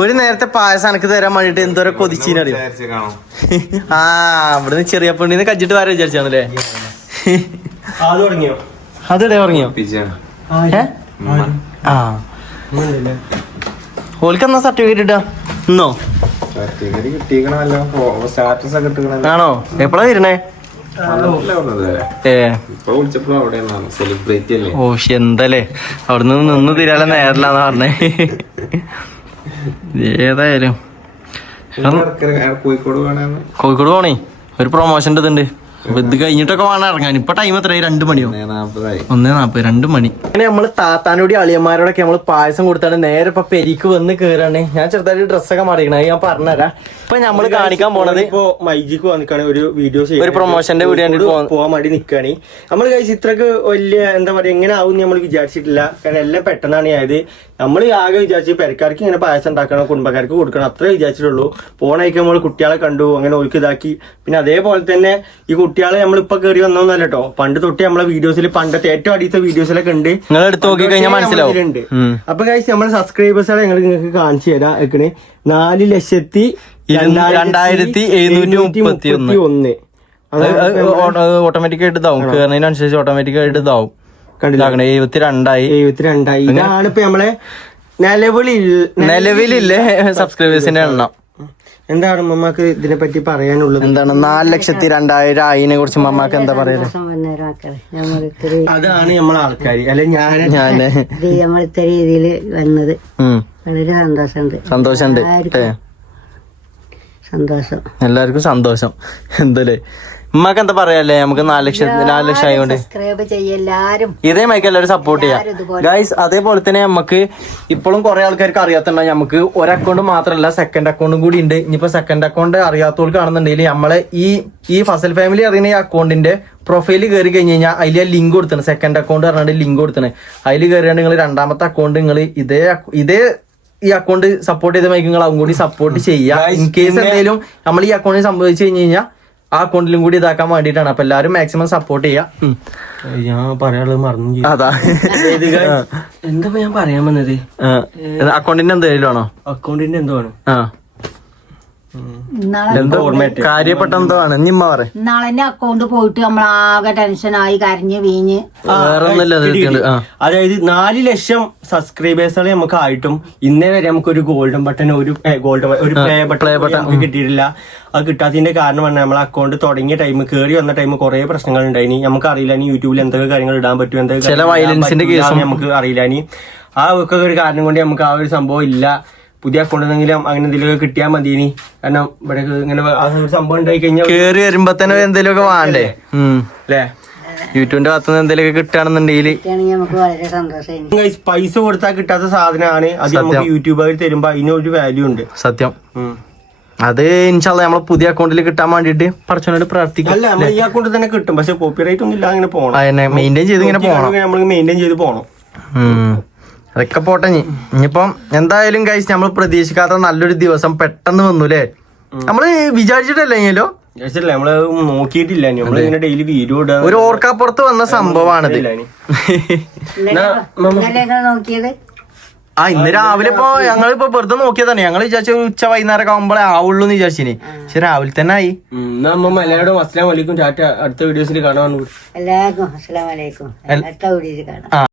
ഒരു നേരത്തെ പായസം എനക്ക് തരാൻ വേണ്ടിട്ട് എന്തോരം കൊതിച്ചീനറിയോ. ആ ഇവിടുന്ന് ചെറിയ പെണ്ണിന്ന് കജ്ജിട്ട് വരാൻ വിചാരിച്ചാണല്ലേ. അത് തുടങ്ങിയോ? അതിടെ ഉറങ്ങിയോ? ആ ഓൽക്കെന്നാ സർട്ടിഫിക്കറ്റ് ഇട്ടാ ഇന്നോ? ആണോ? എപ്പഴാ വരണേ? ഓ എന്തല്ലേ അവിടുന്ന് നിന്ന് തിരാലെ നേരില്ലാന്ന് പറഞ്ഞേ. ഏതായാലും കോഴിക്കോട് പോണേ ഒരു പ്രൊമോഷൻ്റെ ഇതുണ്ട്. അപ്പൊ ഇത് കഴിഞ്ഞിട്ടൊക്കെ വേണം ഇറങ്ങാൻ. ഇപ്പൊ ടൈം എത്രയായി? 2 മണിയോ? 1:40 2 മണി. അങ്ങനെ നമ്മള് താത്താനോടി അളിയന്മാരോടൊക്കെ നമ്മള് പായസം കൊടുത്താണ് നേരെ ഇപ്പൊ പെരിക്ക് വന്ന് കേറാണ്. ഞാൻ ചെറുതായിട്ട് ഡ്രസ്സൊക്കെ മാറിയിക്കണേ ഞാൻ പറഞ്ഞുതരാം. ഇപ്പൊ നമ്മള് കാണിക്കാൻ പോണത് ഇപ്പൊ മൈജിക്ക് വന്നിക്കാണ് ഒരു വീഡിയോ ഒരു പ്രൊമോഷന്റെ വീഡിയോ പോവാൻ വേണ്ടി നിക്കാണ്. നമ്മള് കഴിച്ച് ഇത്രക്ക് വലിയ എന്താ പറയാ എങ്ങനെ ആവും നമ്മൾ വിചാരിച്ചിട്ടില്ല. കാരണം എല്ലാം പെട്ടെന്നാണ് ആയത്. നമ്മൾ ആകെ വിചാരിച്ചു പെരക്കാർക്ക് ഇങ്ങനെ പായസം ഉണ്ടാക്കണം കുടുംബക്കാർക്ക് കൊടുക്കണം അത്രേ വിചാരിച്ചിട്ടുള്ളൂ. പോണേക്ക് നമ്മൾ കുട്ടികളെ കണ്ടു അങ്ങനെ ഓർക്ക് ഇതാക്കി. പിന്നെ അതേപോലെ തന്നെ ഈ കുട്ടികളെ നമ്മളിപ്പോ കയറി വന്നോന്നല്ല കേട്ടോ. പണ്ട് തൊട്ട് നമ്മളെ വീഡിയോസിൽ പണ്ടത്തെ ഏറ്റവും അടിയത്തെ വീഡിയോസിലൊക്കെ ഉണ്ട്. എടുത്ത് നോക്കി കഴിഞ്ഞാൽ മനസ്സിലാവും. അപ്പൊ കഴിച്ച് നമ്മളെ സബ്സ്ക്രൈബേഴ്സാണ് ഞങ്ങൾ നിങ്ങൾക്ക് കാണിച്ചു തരാം. 4,27,731 ഓട്ടോമാറ്റിക് ആയിട്ട് ഇതാവും. കേറുന്നതിനനുസരിച്ച് ഓട്ടോമാറ്റിക് ആയിട്ട് ഇതാവും. 72 ഇതാണ് ഇപ്പൊ നമ്മളെ നിലവിലില്ലേ സബ്സ്ക്രൈബേഴ്സിന്റെ എണ്ണം. എന്താണ് മമ്മക്ക് ഇതിനെ പറ്റി പറയാനുള്ളത്? എന്താണ് 4,02,000 ആയിനെ കുറിച്ച് മമ്മക്ക് എന്താ പറയുന്നത്? അതാണ് നമ്മളെ ആൾക്കാര് അല്ലെ ഞാന് നമ്മളിത്ര രീതിയിൽ വന്നത് വളരെ സന്തോഷമുണ്ട്. സന്തോഷമുണ്ട്. സന്തോഷം. എല്ലാവർക്കും സന്തോഷം. എന്തല്ലേ ഉമ്മക്ക് എന്താ പറയാല്ലേ? നമുക്ക് 4 ലക്ഷം ആയതുകൊണ്ട് സബ്സ്ക്രൈബ് ചെയ്യെല്ലാരും. ഇതേ മൈക്ക് എല്ലാവരും സപ്പോർട്ട് ചെയ്യാം ഗൈസ്. അതേപോലെ തന്നെ നമുക്ക് ഇപ്പോഴും കുറെ ആൾക്കാർക്ക് അറിയാത്തുണ്ടാവും. നമുക്ക് ഒരു അക്കൗണ്ട് മാത്രമല്ല സെക്കൻഡ് അക്കൗണ്ടും കൂടി ഉണ്ട്. ഇനിയിപ്പോ സെക്കൻഡ് അക്കൗണ്ട് അറിയാത്തവർക്ക് കാണുന്നുണ്ടെങ്കിൽ നമ്മളെ ഈ ഫസൽ ഫാമിലി അറിയുന്ന ഈ അക്കൗണ്ടിന്റെ പ്രൊഫൈല് കയറി കഴിഞ്ഞ് കഴിഞ്ഞാൽ അതിൽ ലിങ്ക് കൊടുത്തണ്. സെക്കൻഡ് അക്കൗണ്ട് പറഞ്ഞിട്ട് ലിങ്ക് കൊടുത്തണ്. അതിൽ കയറിയാണ് നിങ്ങൾ രണ്ടാമത്തെ അക്കൗണ്ട് നിങ്ങൾ ഇതേ ഈ അക്കൗണ്ട് സപ്പോർട്ട് ചെയ്ത മൈക്ക് നിങ്ങൾ അതും കൂടി സപ്പോർട്ട് ചെയ്യുക. ഇൻ കേസ് എന്തെങ്കിലും നമ്മൾ ഈ അക്കൗണ്ടിൽ സംഭവിച്ചു കഴിഞ്ഞ് കഴിഞ്ഞാൽ ആ അക്കൗണ്ടിലും കൂടി ഇതാക്കാൻ വേണ്ടിയിട്ടാണ്. അപ്പൊ എല്ലാവരും മാക്സിമം സപ്പോർട്ട് ചെയ്യാം. ഞാൻ പറയാനുള്ളത് മറന്നു. അതാ എന്താ ഞാൻ പറയാൻ വന്നത്? അക്കൗണ്ടിന്റെ എന്തെങ്കിലും ആണോ? അക്കൗണ്ടിന്റെ എന്തോ ആണ്. എന്തോ കാര്യപ്പെട്ട എന്തോ ആണ്. നിമ്മ പറ. നാളെ തന്നെ അക്കൗണ്ട് പോയിട്ട് നമ്മളാകെ ടെൻഷനായി കരഞ്ഞ് വീഞ്ഞ്. വേറെ ഒന്നുമില്ല. അതായത് 4 ലക്ഷം സബ്സ്ക്രൈബേഴ്സുകൾ നമുക്ക് ആയിട്ടും ഇന്നേ വരെ നമുക്ക് ഒരു ഗോൾഡൻ ബട്ടൺ ഒരു പ്ലേ ബട്ടൺ നമുക്ക് കിട്ടിയിട്ടില്ല. അത് കിട്ടാത്തതിന്റെ കാരണം പറഞ്ഞാൽ നമ്മളെ അക്കൗണ്ട് തുടങ്ങിയ ടൈം കയറി വന്ന ടൈം കുറെ പ്രശ്നങ്ങൾ ഉണ്ടായിനി. നമുക്ക് അറിയില്ല ഇനി യൂട്യൂബിൽ എന്തൊക്കെ കാര്യങ്ങൾ ഇടാൻ പറ്റും, എന്തൊക്കെ നമുക്ക് അറിയില്ല. ഇനി ആ ഒക്കെ ഒരു കാരണം കൊണ്ട് നമുക്ക് ആ ഒരു സംഭവം ഇല്ല. പുതിയ അക്കൗണ്ട് എന്തെങ്കിലും അങ്ങനെ എന്തെങ്കിലും കിട്ടിയാൽ മതി. ഇനി കാരണം ഇവിടെ ഇങ്ങനെ സംഭവം ഉണ്ടായി കഴിഞ്ഞാൽ കേറി വരുമ്പോ തന്നെ എന്തെങ്കിലുമൊക്കെ വേണ്ടേ അല്ലേ? യൂട്യൂബിന്റെ ഭാഗത്തുനിന്ന് എന്തെങ്കിലുമൊക്കെ കിട്ടുകയാണെന്നുണ്ടെങ്കിൽ നമുക്ക് വളരെ സന്തോഷമായി. പൈസ കൊടുത്താൽ കിട്ടാത്ത സാധനമാണ് അത്. നമുക്ക് യൂട്യൂബർ തരുമ്പോ അതിനൊരു വാല്യൂ ഉണ്ട്. സത്യം. അത് ഇൻഷാല്ലാ നമ്മളെ പുതിയ അക്കൗണ്ടിൽ കിട്ടാൻ വേണ്ടിട്ട് പഠിച്ചോണ്ട് പ്രാർത്ഥിക്കാം. അല്ല നമ്മൾ ഈ അക്കൗണ്ടിൽ തന്നെ കിട്ടും. പക്ഷെ കോപ്പിറൈറ്റ് ഒന്നും ഇല്ല. അങ്ങനെ പോകണം, മെയിൻറ്റെയിൻ ചെയ്ത് ഇങ്ങനെ പോകണം. നമ്മൾ മെയിൻറ്റെയിൻ ചെയ്ത് പോകണം. അതൊക്കെ പോട്ടെ. ഇനിയിപ്പം എന്തായാലും ഗൈസ് നമ്മൾ പ്രതീക്ഷിക്കാത്ത നല്ലൊരു ദിവസം പെട്ടെന്ന് വന്നു അല്ലേ? നമ്മള് വിചാരിച്ചിട്ടല്ലെങ്കിലോ നമ്മള് നോക്കിയിട്ടില്ല. നമ്മളിങ്ങനെ ഡെയിലി വീഡിയോ ഇടാൻ ഒരു ഓർക്കാപ്പുറത്ത് വന്ന സംഭവമാണിത്. നോക്കിയത് ഇന്ന് രാവിലെ ഇപ്പൊ ഞങ്ങളിപ്പോ വെറുതെ നോക്കിയതാണ്. ഞങ്ങൾ വിചാരിച്ച ഉച്ച വൈകുന്നേരം ആകുമ്പോഴേ ആവുള്ളൂ എന്ന് വിചാരിച്ചിനി. പക്ഷെ രാവിലെ തന്നെ ആയി. മലയാളം അസ്സലാമു അലൈക്കും. അടുത്ത വീഡിയോസിൽ കാണാൻ. എല്ലാവർക്കും അസ്സലാമു അലൈക്കും. അടുത്ത വീഡിയോയിൽ കാണാം.